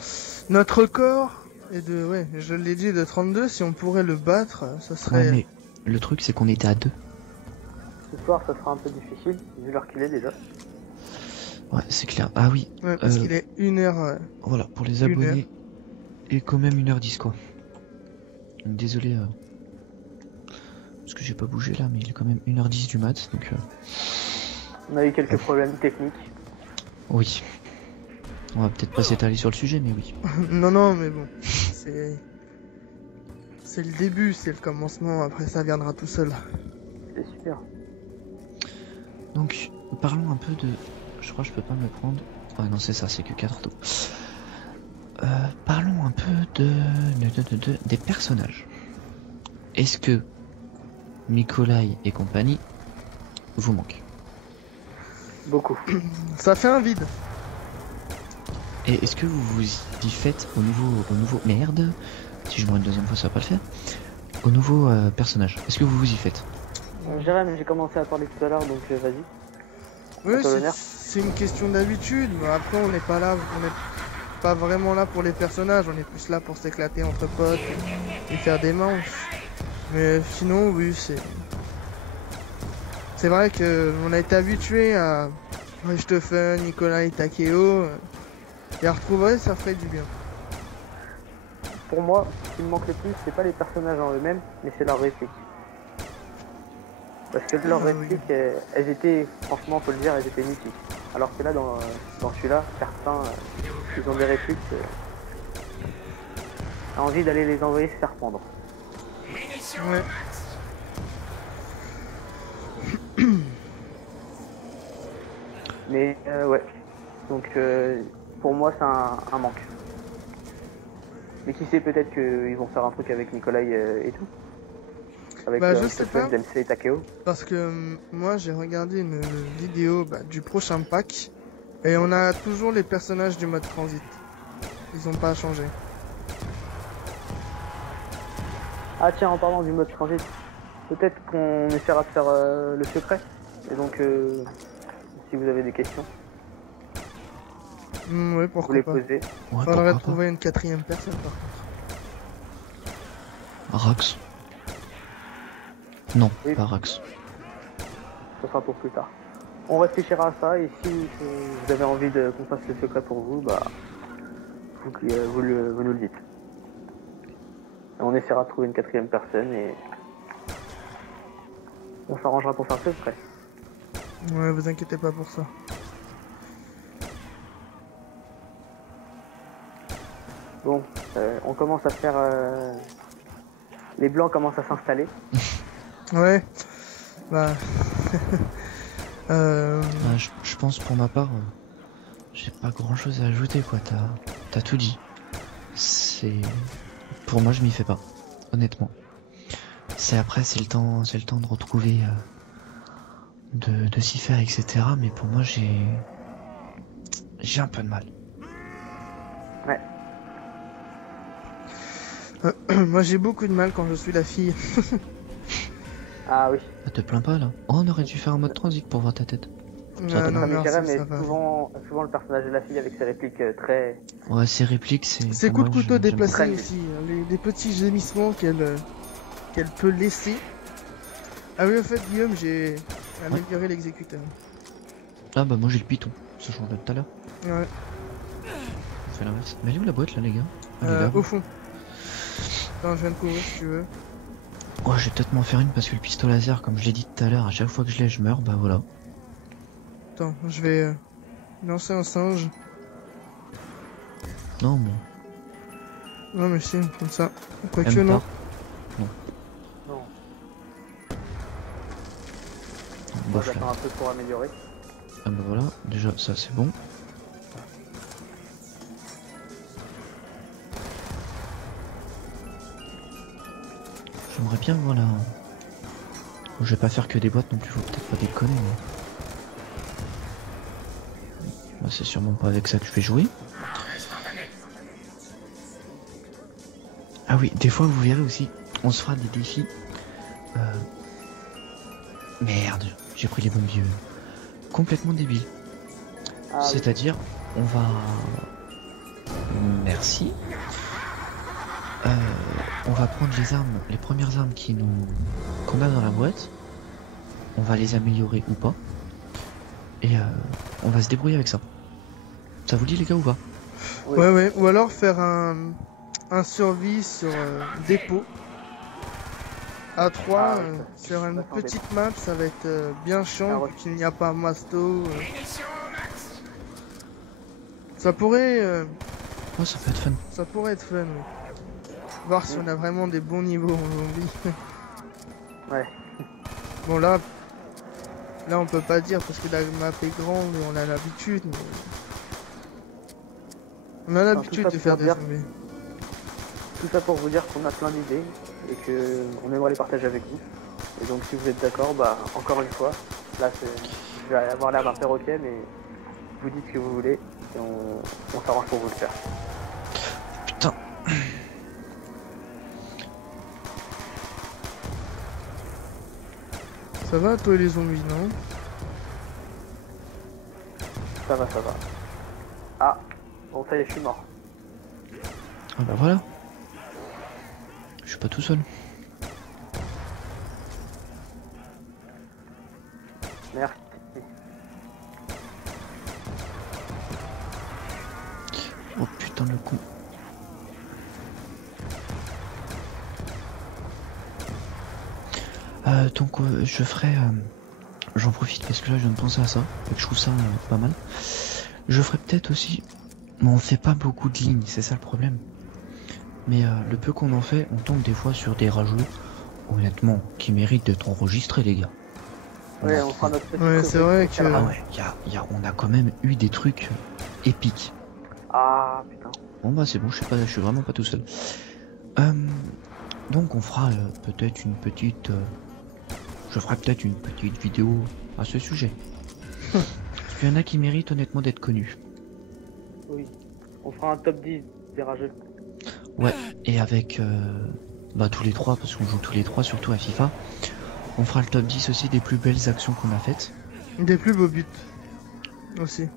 Notre corps est de... Ouais, je l'ai dit, de 32, si on pourrait le battre, ça serait... Ouais, mais le truc, c'est qu'on était à 2. Ce soir, ça sera un peu difficile, vu l'heure qu'il est déjà. Ouais, c'est clair. Ah oui. Ouais, parce qu'il est 1h... Voilà, pour les abonnés, il est quand même 1h10, quoi. Désolé, parce que j'ai pas bougé là, mais il est quand même 1h10 du mat, donc... Euh... On a eu quelques problèmes techniques. Oui. On va peut-être pas s'étaler sur le sujet, mais oui. non, mais bon, c'est le début, c'est le commencement, après ça viendra tout seul. C'est super. Donc, parlons un peu de... Je crois que je peux pas me prendre... Ah non, c'est ça, c'est que 4 dos. Parlons un peu des personnages. Est-ce que Nikolai et compagnie vous manquent? Beaucoup. Ça fait un vide. Et est-ce que vous vous y faites au nouveau... Merde, si je meurs une deuxième fois ça va pas le faire. Au nouveau personnage, est-ce que vous vous y faites? Jérém, j'ai commencé à parler tout à l'heure, donc vas-y. Oui, c'est une question d'habitude, mais après on n'est pas là, on n'est pas vraiment là pour les personnages, on est plus là pour s'éclater entre potes et faire des manches. Mais sinon, oui, c'est vrai que on a été habitué à Richthofen, Nikolai, Takeo, et à retrouver, ça ferait du bien. Pour moi, ce qui me manque le plus, c'est pas les personnages en eux-mêmes, mais c'est leurs répliques. Parce que leurs répliques, elles étaient, franchement, faut le dire, elles étaient mythiques. Alors que là, dans celui-là, certains, ils ont des répliques, t'as envie d'aller les envoyer se faire pendre. Ouais. Mais ouais, donc pour moi c'est un manque. Mais qui sait, peut-être qu'ils vont faire un truc avec Nikolai et tout. Avec je sais pas, Densei et Takeo. Parce que moi j'ai regardé une vidéo du prochain pack et on a toujours les personnages du mode transit. Ils ont pas changé. Ah tiens, en parlant du mode transit, peut-être qu'on essaiera de faire le secret. Et donc si vous avez des questions, ouais, pourquoi vous les pas. posez. Ouais, faudrait trouver une 4ème personne par contre. Rax. Non, Oui. pas Rax. Ce sera pour plus tard. On réfléchira à ça, et si vous avez envie qu'on fasse le secret pour vous, bah vous nous le dites. Et on essaiera de trouver une 4ème personne On s'arrangera pour faire ça après. Ouais, vous inquiétez pas pour ça. Bon, on commence à faire... Les blancs commencent à s'installer. Ouais. Bah... je pense pour ma part, j'ai pas grand chose à ajouter quoi, t'as tout dit. C'est... Pour moi je m'y fais pas, honnêtement. C'est le temps de retrouver, de s'y faire, etc. Mais pour moi j'ai un peu de mal. Ouais. Moi j'ai beaucoup de mal quand je suis la fille. Ah oui. Te plains pas là. Oh, on aurait dû faire un mode transit pour voir ta tête. Ça non, mais souvent le personnage de la fille avec ses répliques très... Ouais, ses répliques c'est... Ses coups de couteau déplacés aussi, les petits gémissements qu'elle peut laisser. Ah oui, en fait Guillaume, j'ai amélioré l'exécuteur. Ah bah moi j'ai le piton, ce jour de tout à l'heure. Ouais. On fait l'inverse. Mais elle est où la boîte là les gars? Au fond. Attends, je viens de courir si tu veux. Oh, je vais peut-être m'en faire une parce que le pistolet laser, comme je l'ai dit tout à l'heure, à chaque fois que je l'ai, je meurs, bah voilà. Attends, je vais lancer un singe. Non, mais... Non, mais si, comme ça. Quoique, non. Non. Non. Bon, j'attends un peu pour améliorer. Ah bah voilà, déjà ça c'est bon. J'aimerais bien voilà. Je vais pas faire que des boîtes non plus, faut peut-être pas déconner mais... Bah, c'est sûrement pas avec ça que je vais jouer. Ah oui, des fois vous verrez aussi, on se fera des défis. Merde, j'ai pris les bons vieux. Complètement débiles. Ah, c'est-à-dire, on va... Merci. On va prendre les armes, les premières armes qu'on a dans la boîte. On va les améliorer ou pas. Et on va se débrouiller avec ça. Ça vous dit les gars ou pas? oui. Ouais, ou alors faire un survie sur dépôt. À 3 sur une petite map, ça va être bien chiant vu qu'il n'y a pas Masto. Ça pourrait... Oh, ça peut être fun. Ça pourrait être fun, oui. Voir si on a vraiment des bons niveaux en zombie. Ouais. Bon là on peut pas dire parce que la map est grande et on a l'habitude. Mais... On a l'habitude de faire des zombies. Tout ça pour vous dire qu'on a plein d'idées et que on aimerait les partager avec vous. Et donc si vous êtes d'accord, bah encore une fois, là je vais avoir l'air d'un perroquet mais vous dites ce que vous voulez et on s'arrange pour vous le faire. Putain. Ça va toi les zombies, non? Ça va. Ah, bon ça y est, je suis mort. Ah bah voilà. Je suis pas tout seul. Merci. Oh putain le con. Donc je ferai... J'en profite parce que là je viens de penser à ça. Et que je trouve ça pas mal. Je ferai peut-être aussi... Mais on fait pas beaucoup de lignes, c'est ça le problème. Mais le peu qu'on en fait, on tombe des fois sur des rajouts, honnêtement, qui méritent d'être enregistrés les gars. Ouais, on fera notre petit ouais, c'est vrai que... Ah ouais, on a quand même eu des trucs épiques. Ah putain. Bon bah c'est bon, je suis vraiment pas tout seul. Donc on fera peut-être une petite... je ferai peut-être une petite vidéo à ce sujet. Parce qu'il y en a qui méritent honnêtement d'être connus. Oui, on fera un top 10 des rageux. Ouais, et avec bah, tous les trois, parce qu'on joue tous les trois, surtout à FIFA. On fera le top 10 aussi des plus belles actions qu'on a faites. Des plus beaux buts aussi.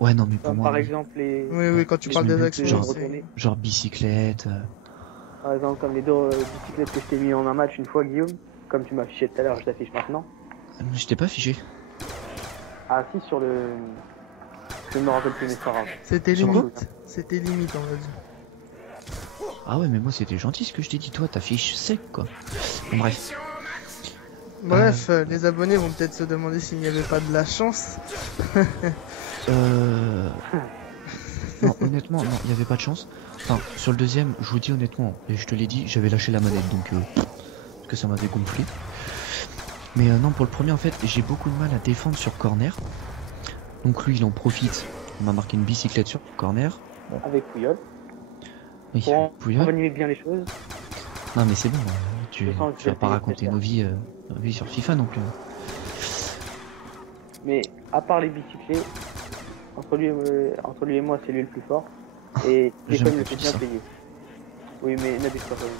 Ouais, non mais pour Enfin, moi... par exemple les... Oui, quand tu parles des actions, genre bicyclette... Par exemple comme les deux bicyclettes que je t'ai mis en un match une fois Guillaume. Comme tu m'as affiché tout à l'heure, je t'affiche maintenant. Je t'ai pas fiché. Ah si, sur le... Je me rappelle plus mes soirs. C'était limite. C'était limite, on va dire. Ah ouais, mais moi c'était gentil ce que je t'ai dit, toi, ta fiche sec quoi. Bon, bref. Bref, les abonnés vont peut-être se demander s'il n'y avait pas de la chance. Non, honnêtement, non, il n'y avait pas de chance. Enfin, sur le deuxième, je vous dis honnêtement, et je te l'ai dit, j'avais lâché la manette, donc parce que ça m'avait gonflé. Mais non, pour le premier, en fait, j'ai beaucoup de mal à défendre sur corner. Donc lui, il en profite. Il m'a marqué une bicyclette sur corner. Bon. Avec Pouillol. Oui, Pouillol. On va animer bien les choses. Non, mais c'est bon, tu vas pas raconter nos vies sur FIFA non plus. Mais à part les bicyclettes, entre lui et moi, c'est lui le plus fort. Et Stéphane le fait bien payer. Oui, mais n'abuse pas quand même.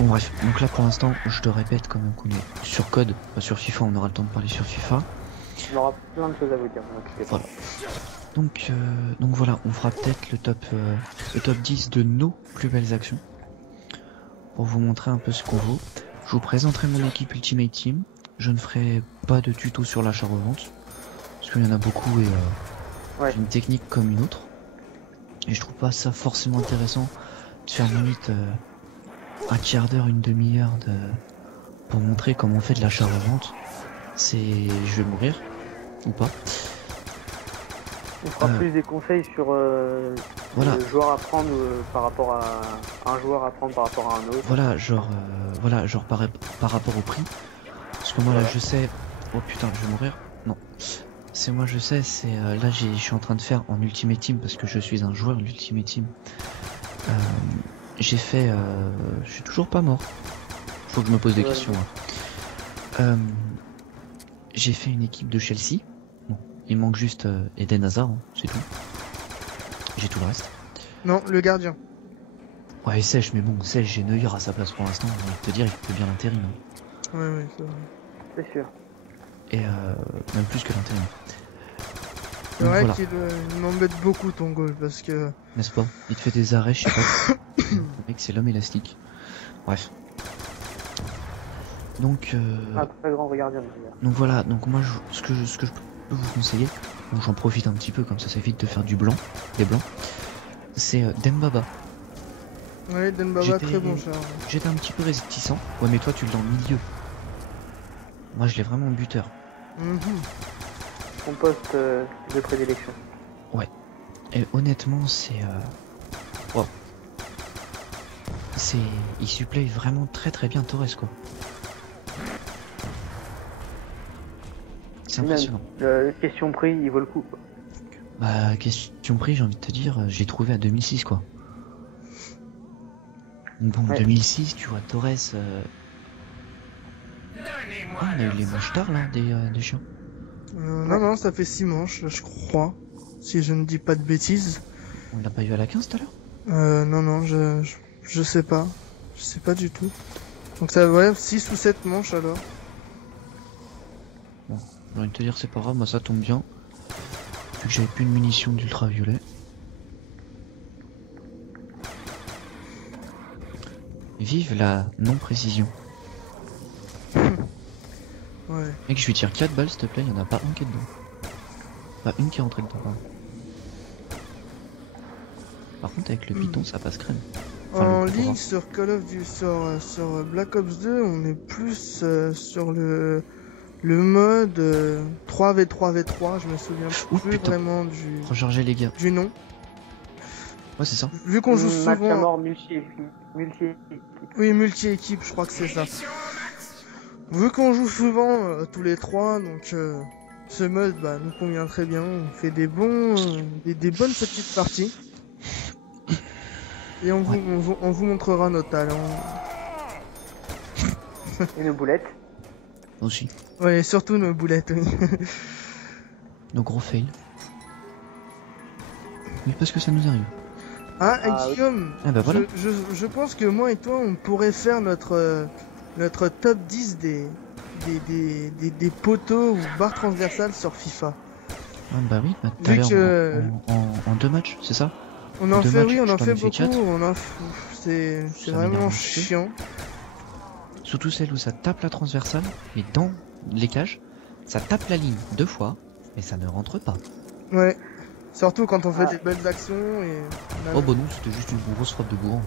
Bon bref, donc là pour l'instant, je te répète quand même qu'on est sur code, pas sur FIFA, on aura le temps de parler sur FIFA. On aura plein de choses à vous dire, voilà. Donc voilà, on fera peut-être le top 10 de nos plus belles actions. Pour vous montrer un peu ce qu'on vaut. Je vous présenterai mon équipe Ultimate Team. Je ne ferai pas de tuto sur l'achat-revente. Parce qu'il y en a beaucoup et j'ai une technique comme une autre. Et je trouve pas ça forcément intéressant de faire limite un quart d'heure, une demi-heure pour montrer comment on fait de l'achat-revente. Je vais mourir ou pas. On fera plus des conseils sur voilà. le joueur à prendre par rapport à un joueur à prendre par rapport à un autre. Voilà, genre par rapport au prix. Parce que moi là je sais. Oh putain, je vais mourir. Non. C'est moi je sais, c'est là je suis en train de faire en Ultimate Team parce que je suis un joueur d'Ultimate Team. J'ai fait je suis toujours pas mort. Faut que je me pose des questions. Hein. J'ai fait une équipe de Chelsea. Bon, il manque juste Eden Hazard, hein, c'est tout. J'ai tout le reste. Non, le gardien. Ouais, Sèche, mais bon, Sèche, j'ai Neuer à sa place pour l'instant. Je vais te dire, il peut bien l'intérim. Hein. Ouais, c'est vrai. C'est sûr. Et même plus que l'intérim. C'est vrai voilà. Qu'il m'embête beaucoup ton goal parce que. N'est-ce pas? Il te fait des arrêts, je sais pas. Le mec, c'est l'homme élastique. Bref. Donc. Un très grand gardien. Donc voilà, donc moi, ce que je peux vous conseiller, donc j'en profite un petit peu comme ça évite de faire du blanc, des blancs. C'est Dembaba. Ouais, Dembaba, très bon chat. J'étais un petit peu réticent. Ouais, mais toi, tu l'as en milieu. Moi, je l'ai vraiment en buteur. Son poste de prédilection. Ouais. Et honnêtement, c'est... Wow. Il supplée vraiment très très bien Torres, quoi. C'est impressionnant. Question prix, il vaut le coup, quoi. Bah, question prix, j'ai envie de te dire, j'ai trouvé à 2006, quoi. Bon, ouais. 2006, tu vois, Torres... Ah, on a eu les manches tard, là, des chiens. Non, ça fait 6 manches, je crois. Si je ne dis pas de bêtises. On l'a pas eu à la 15 tout à l'heure? Non, je sais pas. Je sais pas du tout. Donc ça, ouais, 6 ou 7 manches, alors. Bon, j'ai envie de te dire, c'est pas grave, moi ça tombe bien. Vu que j'avais plus de munitions d'ultraviolet. Vive la non-précision. Ouais. Mec, je lui tire 4 balles, s'il te plaît, il y en a pas un qui est dedans. Pas une qui est rentrée dedans, pardon. Par contre, avec le piton, ça passe crème. Enfin, en ligne, sur Call of Duty, sur Black Ops 2, on est plus sur le mode 3v3v3, je me souviens plus vraiment du... Recharger les gars. Du nom. Ouais, c'est ça. Vu qu'on joue souvent... Match à mort multi-équipe. Oui, multi-équipe, je crois que c'est ça. Vu qu'on joue souvent tous les trois, donc ce mode nous convient très bien. On fait des bonnes petites parties. Et on vous montrera nos talents. Et nos boulettes. Aussi. Ouais, surtout nos boulettes, oui. Nos gros fails. Oui, parce que ça nous arrive. Guillaume, bah voilà. je pense que moi et toi, on pourrait faire notre top 10 des poteaux ou barres transversales sur FIFA. Ah bah oui, tout à l'heure en 2 matchs, c'est ça? On en fait, oui, on en fait beaucoup, c'est vraiment chiant. Surtout celle où ça tape la transversale, mais dans les cages, ça tape la ligne 2 fois, mais ça ne rentre pas. Ouais, surtout quand on fait des belles actions et... Oh bah non, c'était juste une grosse frappe de bourrin.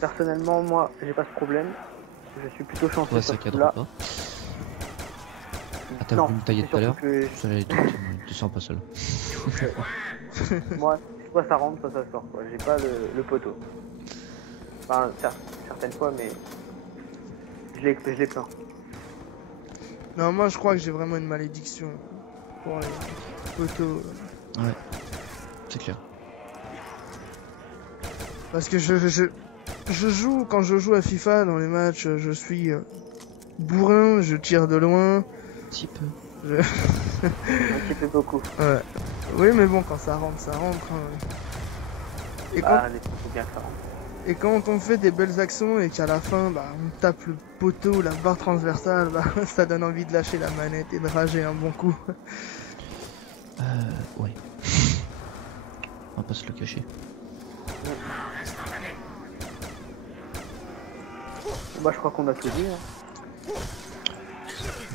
Personnellement, moi, j'ai pas ce problème. je suis plutôt chanceux toi, ça sur cadre là. pas. Ah, t'as voulu me tailler tout à l'heure ça allait tu sens pas seul. Moi, soit ça rentre, soit ça sort, quoi. J'ai pas le poteau. Enfin, certaines fois, mais je l'ai plein. Non, moi je crois que j'ai vraiment une malédiction pour les poteaux. Ouais, c'est clair. Parce que je joue, quand je joue à FIFA dans les matchs, je suis bourrin, je tire de loin. Un petit peu. Un petit peu beaucoup. Ouais. Oui, mais bon, quand ça rentre, ça rentre. Hein. Et faut bien que ça rentre. Et quand on fait des belles actions et qu'à la fin, bah, on tape le poteau, la barre transversale, bah, ça donne envie de lâcher la manette et de rager un bon coup. Ouais. On va pas se le cacher. Bah, je crois qu'on a tout dit. Hein.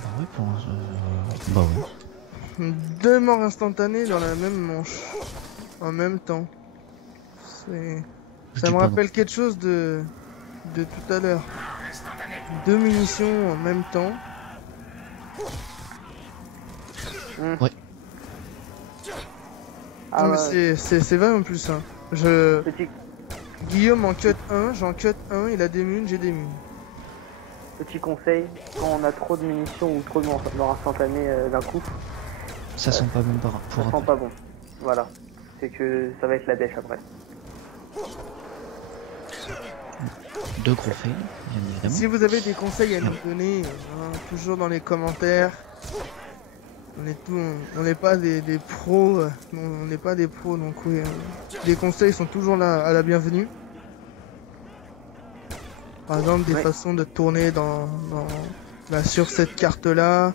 Bah ouais, pour bah ouais. 2 morts instantanées dans la même manche. En même temps. Ça me rappelle quelque chose de tout à l'heure. 2 munitions en même temps. Ouais. Ah, mais c'est vrai en plus. Hein. Guillaume en cut 1, j'en cut 1, il a des munes, j'ai des munes. Petit conseil, quand on a trop de munitions ou trop de morts instantanées d'un coup, ça sent pas bon pour ça sent pas bon. Voilà. C'est que ça va être la dèche après. 2 gros fails, bien évidemment. Si vous avez des conseils à nous donner, hein, toujours dans les commentaires. On n'est pas des pros, on n'est pas des pros, donc oui, les conseils sont toujours là à la bienvenue. Par exemple, des façons de tourner sur cette carte-là,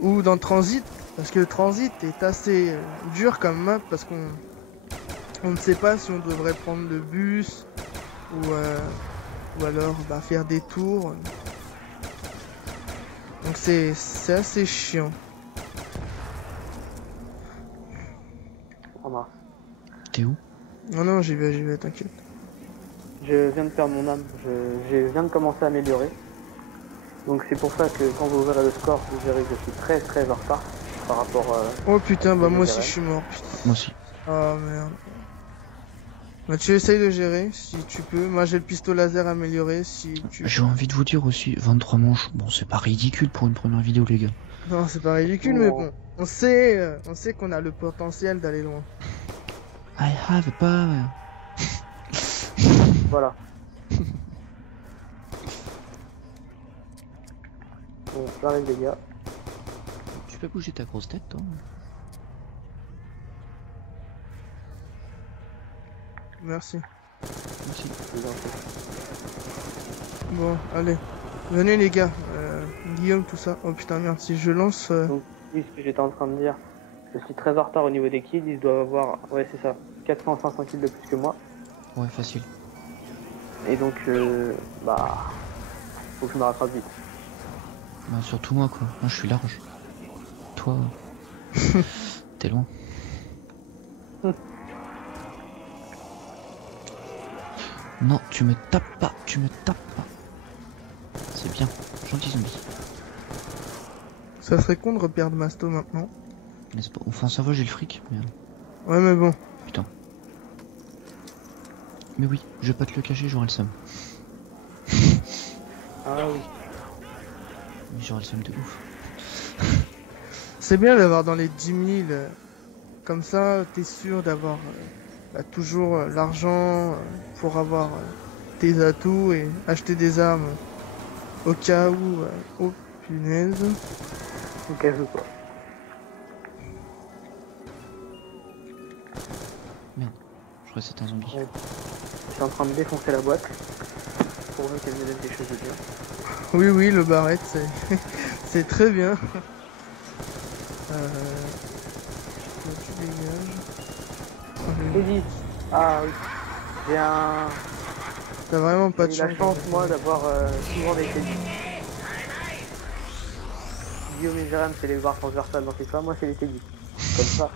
ou dans Transit, parce que le Transit est assez dur comme map, parce qu'on ne sait pas si on devrait prendre le bus, ou alors faire des tours. Donc c'est assez chiant. T'es où? Non, j'y vais, t'inquiète. Je viens de faire mon âme, je viens de commencer à améliorer. Donc c'est pour ça que quand vous verrez le score, vous verrez que je suis très très en retard par rapport oh putain, bah moi aussi je suis mort. Putain. Moi aussi. Oh merde. Bah tu essayes de gérer si tu peux. Moi j'ai le pistolet laser amélioré si tu... J'ai envie de vous dire aussi, 23 manches, bon c'est pas ridicule pour une première vidéo les gars. Non c'est pas ridicule mais bon. On sait qu'on a le potentiel d'aller loin. I have a power. Voilà. Bon, j'arrive les gars. Tu peux bouger ta grosse tête toi? Merci. Merci. Bon, allez. Venez les gars. Guillaume, tout ça. Oh putain merde, si je lance... Donc, oui, ce que j'étais en train de dire, je suis très en retard au niveau des kills, ils doivent avoir, ouais c'est ça, 400-500 kills de plus que moi. Ouais, facile. Et donc, faut que je me rattrape vite. Bah, surtout moi quoi, moi je suis large. Toi, t'es loin. Non, tu me tapes pas, C'est bien, gentil zombie. Ça serait con de reperdre Masto maintenant. N'est-ce pas? Enfin ça va, j'ai le fric, mais... Ouais mais bon. Putain. Mais oui, je vais pas te le cacher, j'aurai le seum. Ah oui. Mais j'aurai le seum de ouf. C'est bien d'avoir dans les 10 000, comme ça t'es sûr d'avoir toujours l'argent pour avoir tes atouts et acheter des armes au cas où. Oh punaise. Au cas où quoi. Merde, je crois que c'était un zombie. Ouais. Je suis en train de défoncer la boîte pour qu'elle me donne des choses de bien. Oui, le barrette, c'est très bien. Tu dégages. Teddy. Ah oui. J'ai un... T'as vraiment pas de chance. J'ai la chance moi d'avoir souvent des Teddy. Guillaume et Jérém c'est les barres transversales dans FIFA, moi c'est les Teddy. Comme ça.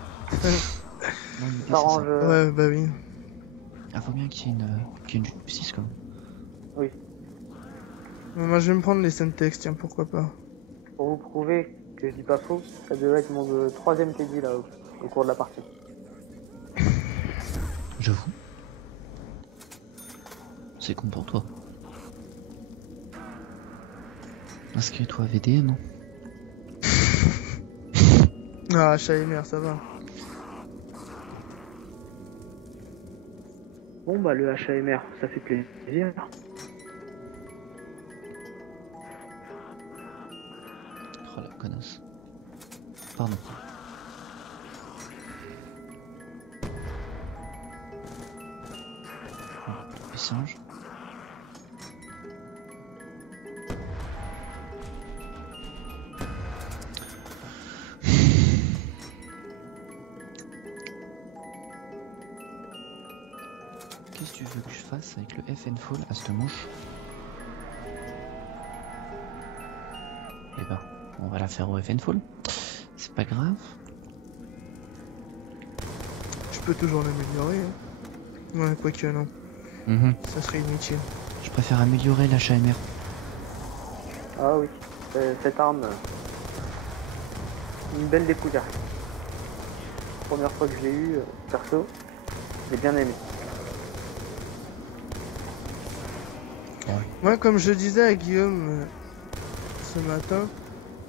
Ça arrange... Ouais bah oui. Ah faut bien qu'il y ait une justice quand même. Oui. Moi je vais me prendre les Semtex, tiens, pourquoi pas. Pour vous prouver que je dis pas faux, ça devait être mon 3ème TD là au cours de la partie. J'avoue. C'est con pour toi. Inscris-toi à VD, non? Ah, Shaimer, ça va. Bon bah le HAMR, ça fait plaisir. Oh la connasse. Pardon. Les singes. Qu'est-ce que tu veux que je fasse avec le FN Fall à cette mouche? Eh ben, on va la faire au FN Fall. C'est pas grave. Je peux toujours l'améliorer. Hein. Ouais, quoique non. Ça serait inutile. Je préfère améliorer la HAMR. Ah oui, cette arme, une belle découverte. Première fois que je l'ai eu, perso, j'ai bien aimé. Moi, comme je disais à Guillaume ce matin,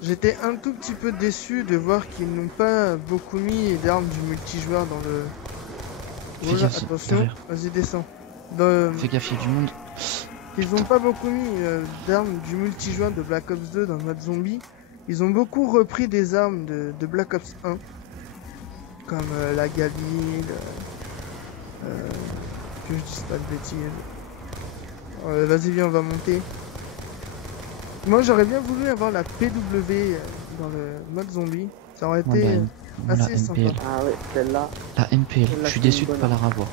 j'étais un tout petit peu déçu de voir qu'ils n'ont pas beaucoup mis d'armes du multijoueur dans le... Voilà, attention, vas-y descends. Fais gaffe, il y a du monde. Ils ont pas beaucoup mis d'armes du multijoueur de Black Ops 2 dans le mode zombie. Ils ont beaucoup repris des armes de Black Ops 1. Comme la Galil, que je dise pas de bêtises. Vas-y viens, on va monter. Moi j'aurais bien voulu avoir la PW dans le mode zombie. Ça aurait été assez sympa. Ah ouais, celle-là. La MPL, je suis déçu de pas la revoir.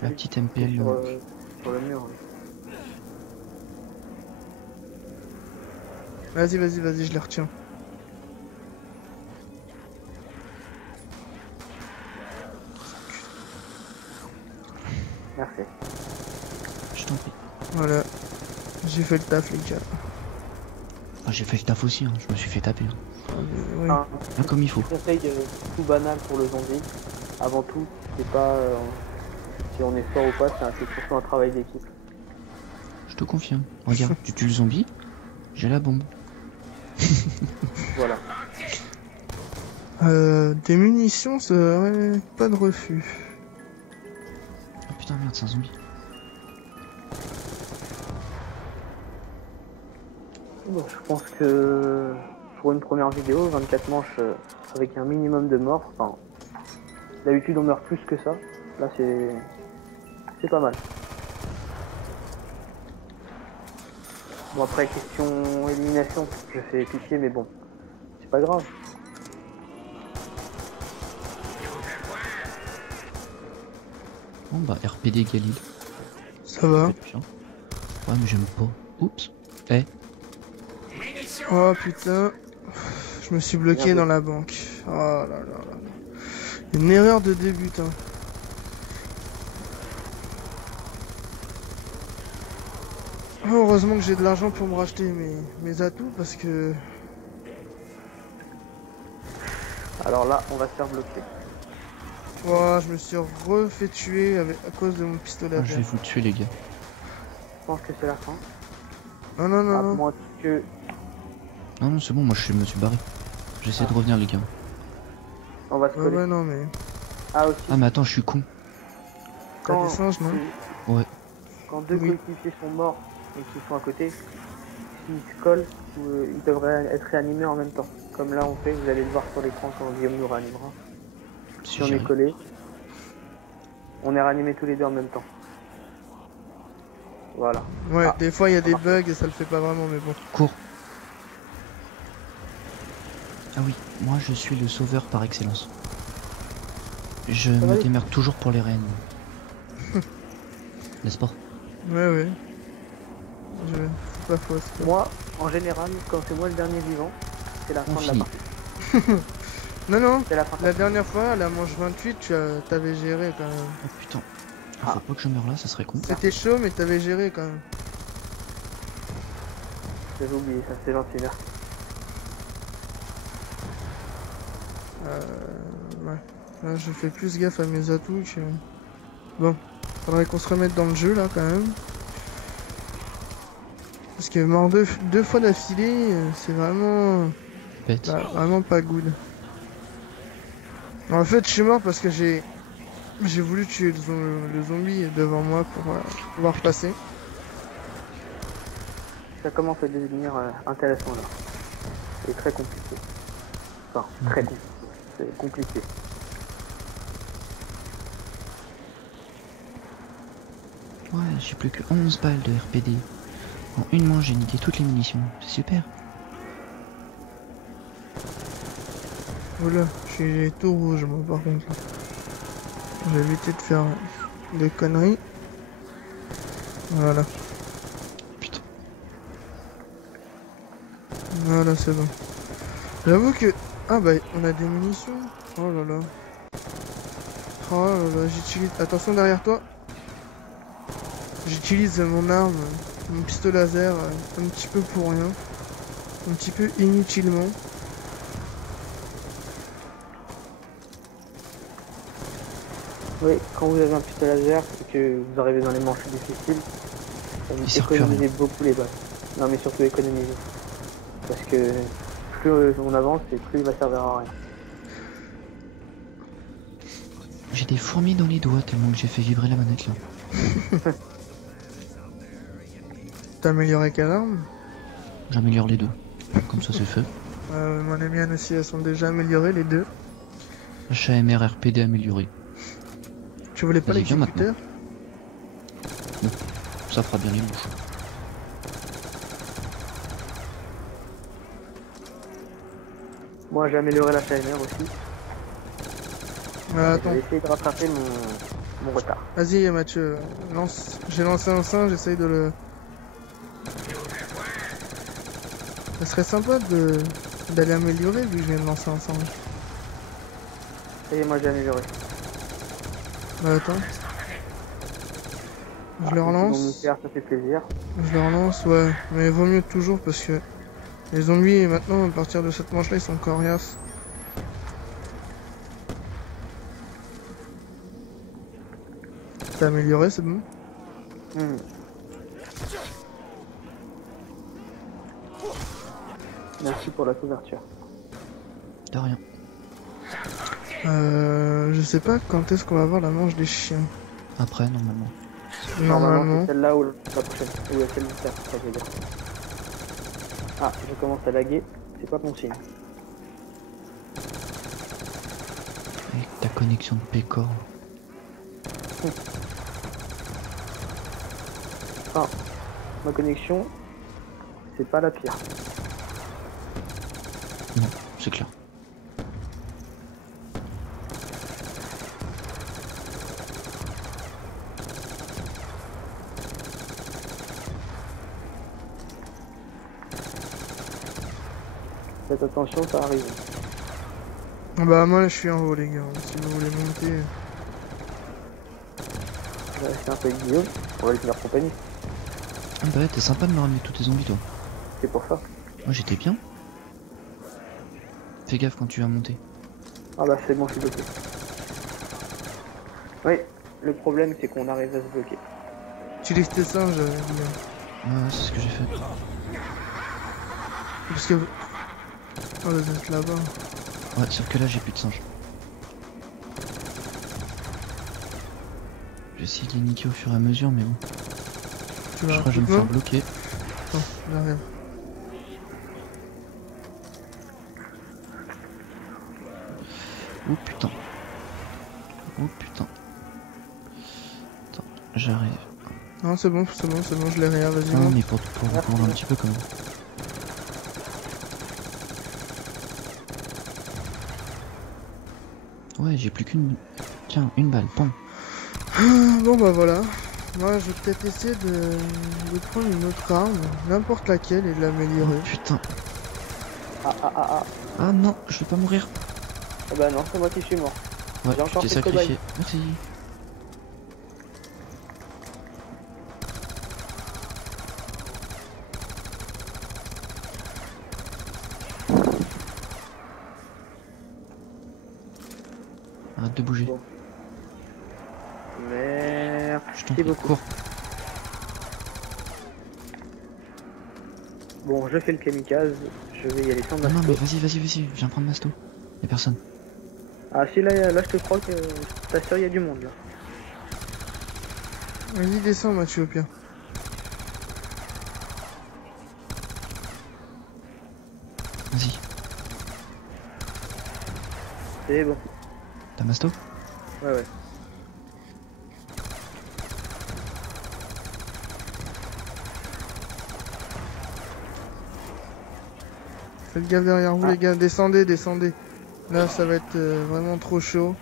La petite MPL. Sur le mur. Vas-y, je les retiens. Merci. Je t'en prie. Voilà. J'ai fait le taf, les gars. Ah, j'ai fait le taf aussi, hein. Je me suis fait taper. Ouais. Bien comme il faut. Conseil tout banal pour le zombie. Avant tout, c'est pas si on est fort ou pas, c'est surtout un travail d'équipe. Je te confirme. Regarde, tu tues le zombie, j'ai la bombe. Voilà. Des munitions, ça aurait pas de refus. Oh putain, merde, c'est un zombie. Bon, je pense que pour une première vidéo, 24 manches avec un minimum de morts, enfin, d'habitude on meurt plus que ça, là c'est pas mal. Bon après question élimination, je fais pitié mais bon, c'est pas grave. Bon bah RPD Galil. Ça va. Ouais mais j'aime pas. Oups. Eh. Oh putain. Je me suis bloqué dans la banque. Oh là là là. Une erreur de débutant. Oh, heureusement que j'ai de l'argent pour me racheter mes atouts parce que... Alors là, on va se faire bloquer. Oh, je me suis refait tuer à cause de mon pistolet à je vais vous tuer les gars. Je pense que c'est la fin. Non, non, non, non. Moi que... Non, non, c'est bon, moi je me suis barré. J'essaie de revenir les gars. On va se coller. Ouais, non mais... Ah aussi. Ah mais attends, je suis con. T'as des singes, non? Ouais. Quand deux coéquipiers sont morts et qu'ils sont à côté, s'ils se collent, ils devraient être réanimés en même temps. Comme là on fait, vous allez le voir sur l'écran quand Guillaume nous réanimera. Si on est collé, on est réanimés tous les deux en même temps. Voilà. Ouais, des fois il y a des bugs et ça le fait pas vraiment, mais bon. Cours. Ah oui, moi je suis le sauveur par excellence. Je me démerde toujours pour les reines. N'est-ce pas? Ouais, ouais. C'est pas faux. Moi, en général, quand c'est moi le dernier vivant, c'est la fin de la partie. Non, non, la dernière fois, à la manche 28, t'avais géré quand même. Oh putain. Faut pas que je meure là, ça serait con. C'était chaud, mais t'avais géré quand même. J'avais oublié ça, c'est gentil, merci. Ouais. Là, je fais plus gaffe à mes atouts que... Bon, faudrait qu'on se remette dans le jeu là quand même. Parce que mort deux fois d'affilée, c'est vraiment... Bête. Bah, vraiment pas good. En fait, je suis mort parce que j'ai voulu tuer le zombie devant moi pour pouvoir passer. Ça commence à devenir intéressant là. C'est très compliqué. Enfin, très compliqué. C'est compliqué. Ouais, j'ai plus que 11 balles de RPD. En une manche, j'ai niqué toutes les munitions. C'est super. Voilà, je suis tout rouge moi par contre. J'ai évité de faire des conneries. Voilà. Putain. Voilà, c'est bon. J'avoue que... Ah bah, on a des munitions. Oh là là. Oh là là, j'utilise... Attention derrière toi. J'utilise mon arme, mon pistolet laser, un petit peu pour rien. Un petit peu inutilement. Oui, quand vous avez un pistolet laser et que vous arrivez dans les manches difficiles, vous économisez beaucoup les balles. Non mais surtout économiser. Parce que plus on avance et plus il va servir à rien. J'ai des fourmis dans les doigts tellement que j'ai fait vibrer la manette là. T'as amélioré quelle arme? J'améliore les deux. Comme ça c'est fait. Moi les miennes aussi, elles sont déjà améliorées les deux. HAMR RPD amélioré. Tu voulais pas l'exécuteur? Non, ça fera bien les mouches. Moi j'ai amélioré la HAMR aussi. Attends. J'ai essayé de rattraper mon retard. Vas-y Mathieu, lance. J'ai lancé un singe, j'essaye de le... Ça serait sympa d'aller améliorer vu que je viens de lancer un singe. Et moi j'ai amélioré. Attends. Je le relance. Ça fait plaisir. Je le relance, ouais. Mais vaut mieux toujours parce que les zombies maintenant à partir de cette manche là ils sont coriaces. T'as amélioré, c'est bon? Merci pour la couverture. De rien. Je sais pas quand est-ce qu'on va voir la manche des chiens. Après, normalement. Normalement. C'est celle-là ou la prochaine. Ou celle du ça je veux dire. Ah, je commence à laguer. C'est pas bon signe. Avec ta connexion de Pécor. Ah, ma connexion, c'est pas la pire. Non, c'est clair. Faites attention, ça arrive. Bah moi là je suis en haut les gars, si vous voulez monter. Je vais rester un peu avec Guillaume, on va lui tenir compagnie. Ah bah ouais, t'es sympa de me ramener tous tes zombies toi. C'est pour ça. Moi j'étais bien. Fais gaffe quand tu vas monter. Ah bah c'est bon, je suis bloqué. Oui, le problème c'est qu'on arrive à se bloquer. Utilise tes singes, Guillaume. Ouais, c'est ce que j'ai fait. Parce que... Oh vous êtes là-bas. Ouais, sauf que là j'ai plus de singes. Je vais essayer de les niquer au fur et à mesure, mais bon. Tu Je crois que je vais me faire bloquer. Non, j'arrive. Oh putain. Oh putain. Attends, j'arrive. Non c'est bon, je l'ai rien, vas-y. Non mais pour un petit peu quand même. Ouais, j'ai plus qu'une... Tiens, une balle, bon. Bon bah voilà. Moi je vais peut-être essayer de prendre une autre arme, n'importe laquelle, et de l'améliorer. Oh, putain. Ah. Ah non, je vais pas mourir. Ah bah non, c'est moi qui suis mort. Ouais, J'ai encore tu t'es fait le sacrifié. Merci. de bouger. Bon. Merde. Je t'en prie, cours. Bon, je fais le kamikaze, je vais y aller sans masto. Non mais vas-y, je viens prendre masto. Y'a personne. Ah si, là je te crois que je t'assure, il y a du monde là. Vas-y, descends Mathieu au pire. Vas-y. C'est bon. T'as masto? Ouais. Faites gaffe derrière vous les gars, descendez. Là ça va être vraiment trop chaud.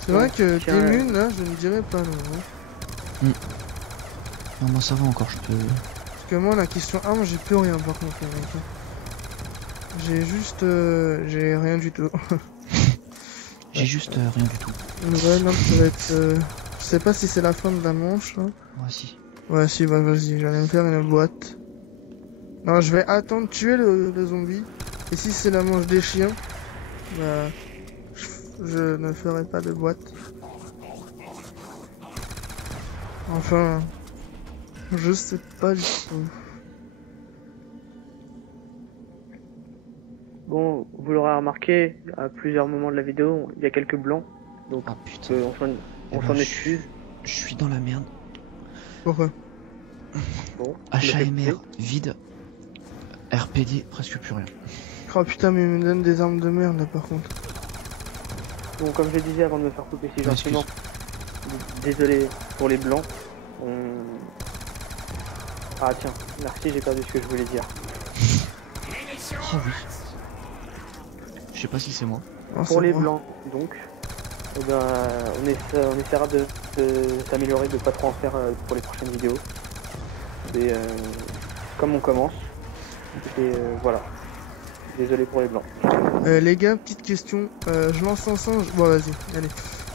C'est vrai que Témune là, je ne dirais pas non. Non, moi ça va encore, je peux... Parce que moi la question arme, j'ai plus rien par contre les mecs. J'ai juste... j'ai rien du tout. J'ai juste rien du tout. Ouais, non, ça va être... Je sais pas si c'est la fin de la manche là. Ouais, si. Ouais, si, bah vas-y, j'allais me faire une boîte. Non, je vais attendre de tuer le zombie. Et si c'est la manche des chiens, bah... Je ne ferai pas de boîte. Enfin... Je sais pas du tout. Bon, vous l'aurez remarqué, à plusieurs moments de la vidéo, il y a quelques blancs. Donc, Ah putain. on s'en excuse. Je suis dans la merde. Pourquoi? Bon, HAMR, vide. RPD, presque plus rien. Oh putain, mais il me donne des armes de merde là par contre. Bon, comme je disais avant de me faire couper si gentiment, désolé pour les blancs. Ah tiens, merci, j'ai perdu ce que je voulais dire. Oh oui. Je sais pas si c'est moi. Oh, Pour les moi. blancs, donc, eh ben, on essaiera de s'améliorer, de pas trop en faire pour les prochaines vidéos. Et comme on commence, et voilà. Désolé pour les blancs. Les gars, petite question. Je lance un singe. Bon, vas-y, allez.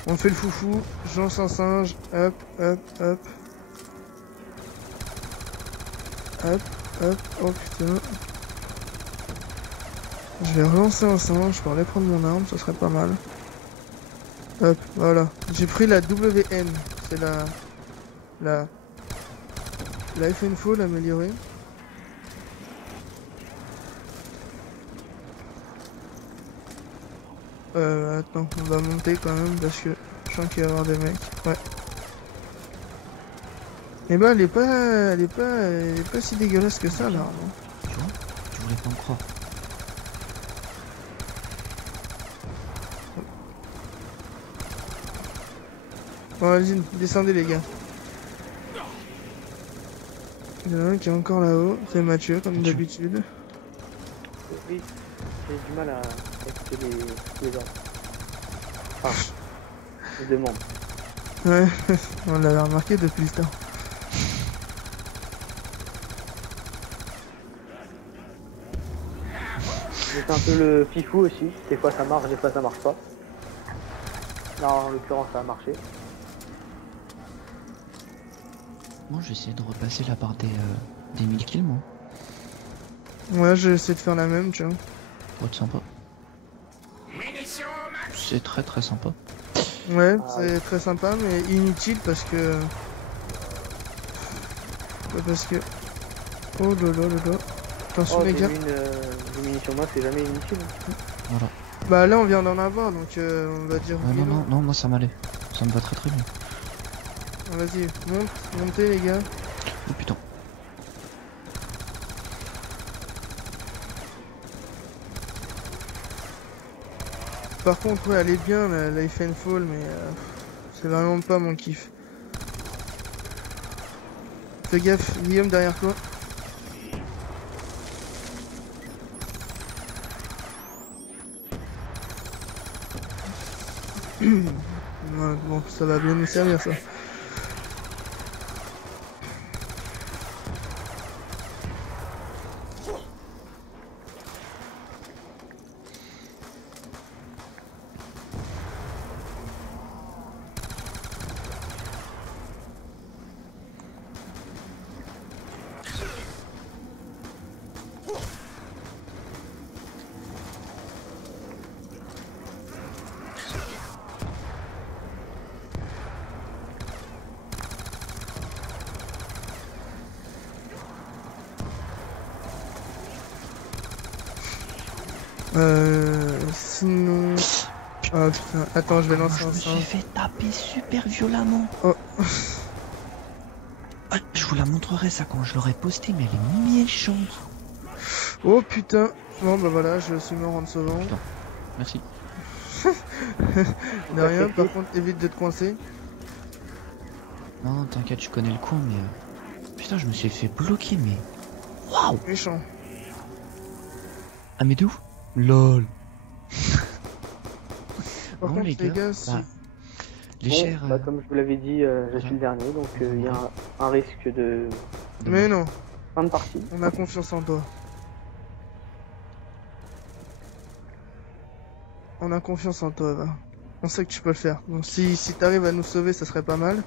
On fait le foufou. Je lance un singe. Hop. Oh putain. Je vais relancer un singe. Je peux aller prendre mon arme. Ça serait pas mal. Hop, voilà. J'ai pris la WN. C'est la Life and Fall améliorée. Attends, on va monter quand même parce que je sens qu'il va y avoir des mecs. Ouais. Et bah elle est pas si dégueulasse que ça là. Non. Tu vois? Tu voulais pas me croire. Bon vas-y, descendez les gars. Il y en a un qui est encore là-haut, c'est Mathieu comme d'habitude. Oui, j'ai du mal à écouter les ordres. Enfin, les demandes. Ouais, on l'avait remarqué depuis le temps. C'est un peu le fifou aussi, des fois ça marche, des fois ça marche pas. Là en l'occurrence ça a marché. Moi j'ai essayé de repasser la barre des 1000 kills moi. Ouais, j'ai essayé de faire la même, tu vois. Pour être sympa. C'est très sympa. Ouais, c'est très sympa mais inutile parce que... Oh là. Attention les gars. Des munitions moi c'est jamais inutile. Voilà. Bah là on vient d'en avoir donc on va dire... Ouais, non, moi ça m'allait. Ça me va très bien. Vas-y, montez les gars. Oh putain. Par contre, ouais, elle est bien la Life and Fall, mais c'est vraiment pas mon kiff. Fais gaffe, Guillaume derrière toi. Ouais, bon, ça va bien nous servir ça. Sinon... Oh putain, attends, je vais lancer un Je me suis fait taper super violemment. Oh. Ah, je vous la montrerai ça quand je l'aurai posté, mais elle est méchante. Oh putain. Bon bah voilà, je suis mort en te sauvant. Putain. Merci. De rien, par contre, évite de te coincer. Non, t'inquiète, je connais le coin, mais... Putain, je me suis fait bloquer, mais... Waouh. Méchant. Ah, mais d'où? LOL. Par Bon, contre, les gars, les bon, chers... comme je vous l'avais dit, je suis le dernier, donc il y a un risque de Mais non, fin de partie. on a confiance en toi. On a confiance en toi, Eva. On sait que tu peux le faire. Donc si t'arrives à nous sauver, ça serait pas mal.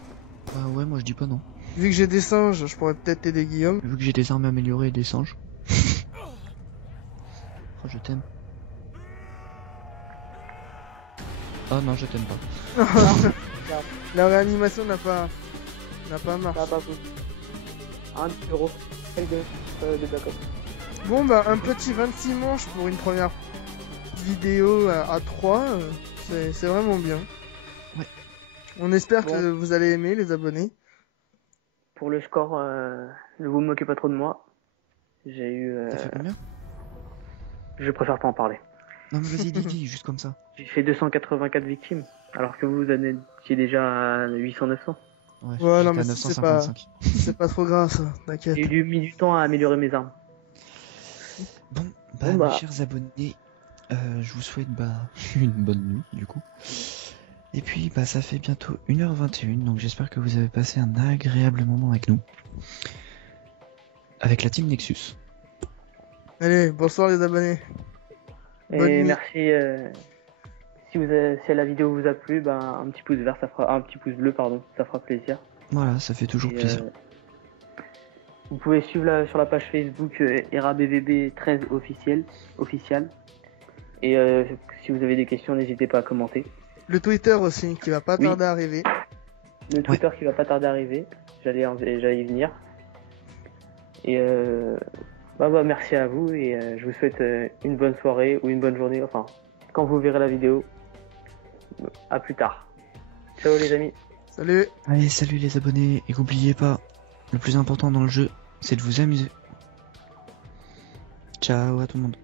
Bah ouais, moi je dis pas non. Vu que j'ai des singes, je pourrais peut-être t'aider, Guillaume. Vu que j'ai des armes améliorées et des singes. Oh, je t'aime. Oh non, je t'aime pas. La réanimation n'a pas marché. Ça va pas vous. 1 euro. De backup. Bon bah un petit 26 manches pour une première vidéo à 3, c'est vraiment bien. Ouais. On espère que vous allez aimer, les abonnés. Pour le score, ne vous moquez pas trop de moi. J'ai eu... T'as fait combien? Je préfère pas en parler. Non mais vas-y, dis, juste comme ça. J'ai fait 284 victimes, alors que vous en étiez déjà à 800-900. Ouais, Ouais, non, j'étais à mais 955. C'est pas trop grave ça, t'inquiète. J'ai mis du temps à améliorer mes armes. Bon, Bon, mes chers abonnés, je vous souhaite une bonne nuit du coup. Et puis ça fait bientôt 1h21, donc j'espère que vous avez passé un agréable moment avec nous. Avec la team Nexus. Allez, bonsoir les abonnés. Bonne Et nuit. merci. Si la vidéo vous a plu, un petit pouce vert, un petit pouce bleu, pardon, ça fera plaisir. Voilà, ça fait toujours plaisir. Vous pouvez suivre sur la page Facebook ERABVB 13 officiel. Et si vous avez des questions, n'hésitez pas à commenter. Le Twitter aussi, qui va pas tarder à arriver. Le Twitter qui va pas tarder à arriver. J'allais y venir. Et merci à vous et je vous souhaite une bonne soirée ou une bonne journée. Enfin, quand vous verrez la vidéo. À plus tard. Ciao les amis. Salut. Allez, salut les abonnés, et n'oubliez pas, le plus important dans le jeu, c'est de vous amuser. Ciao à tout le monde.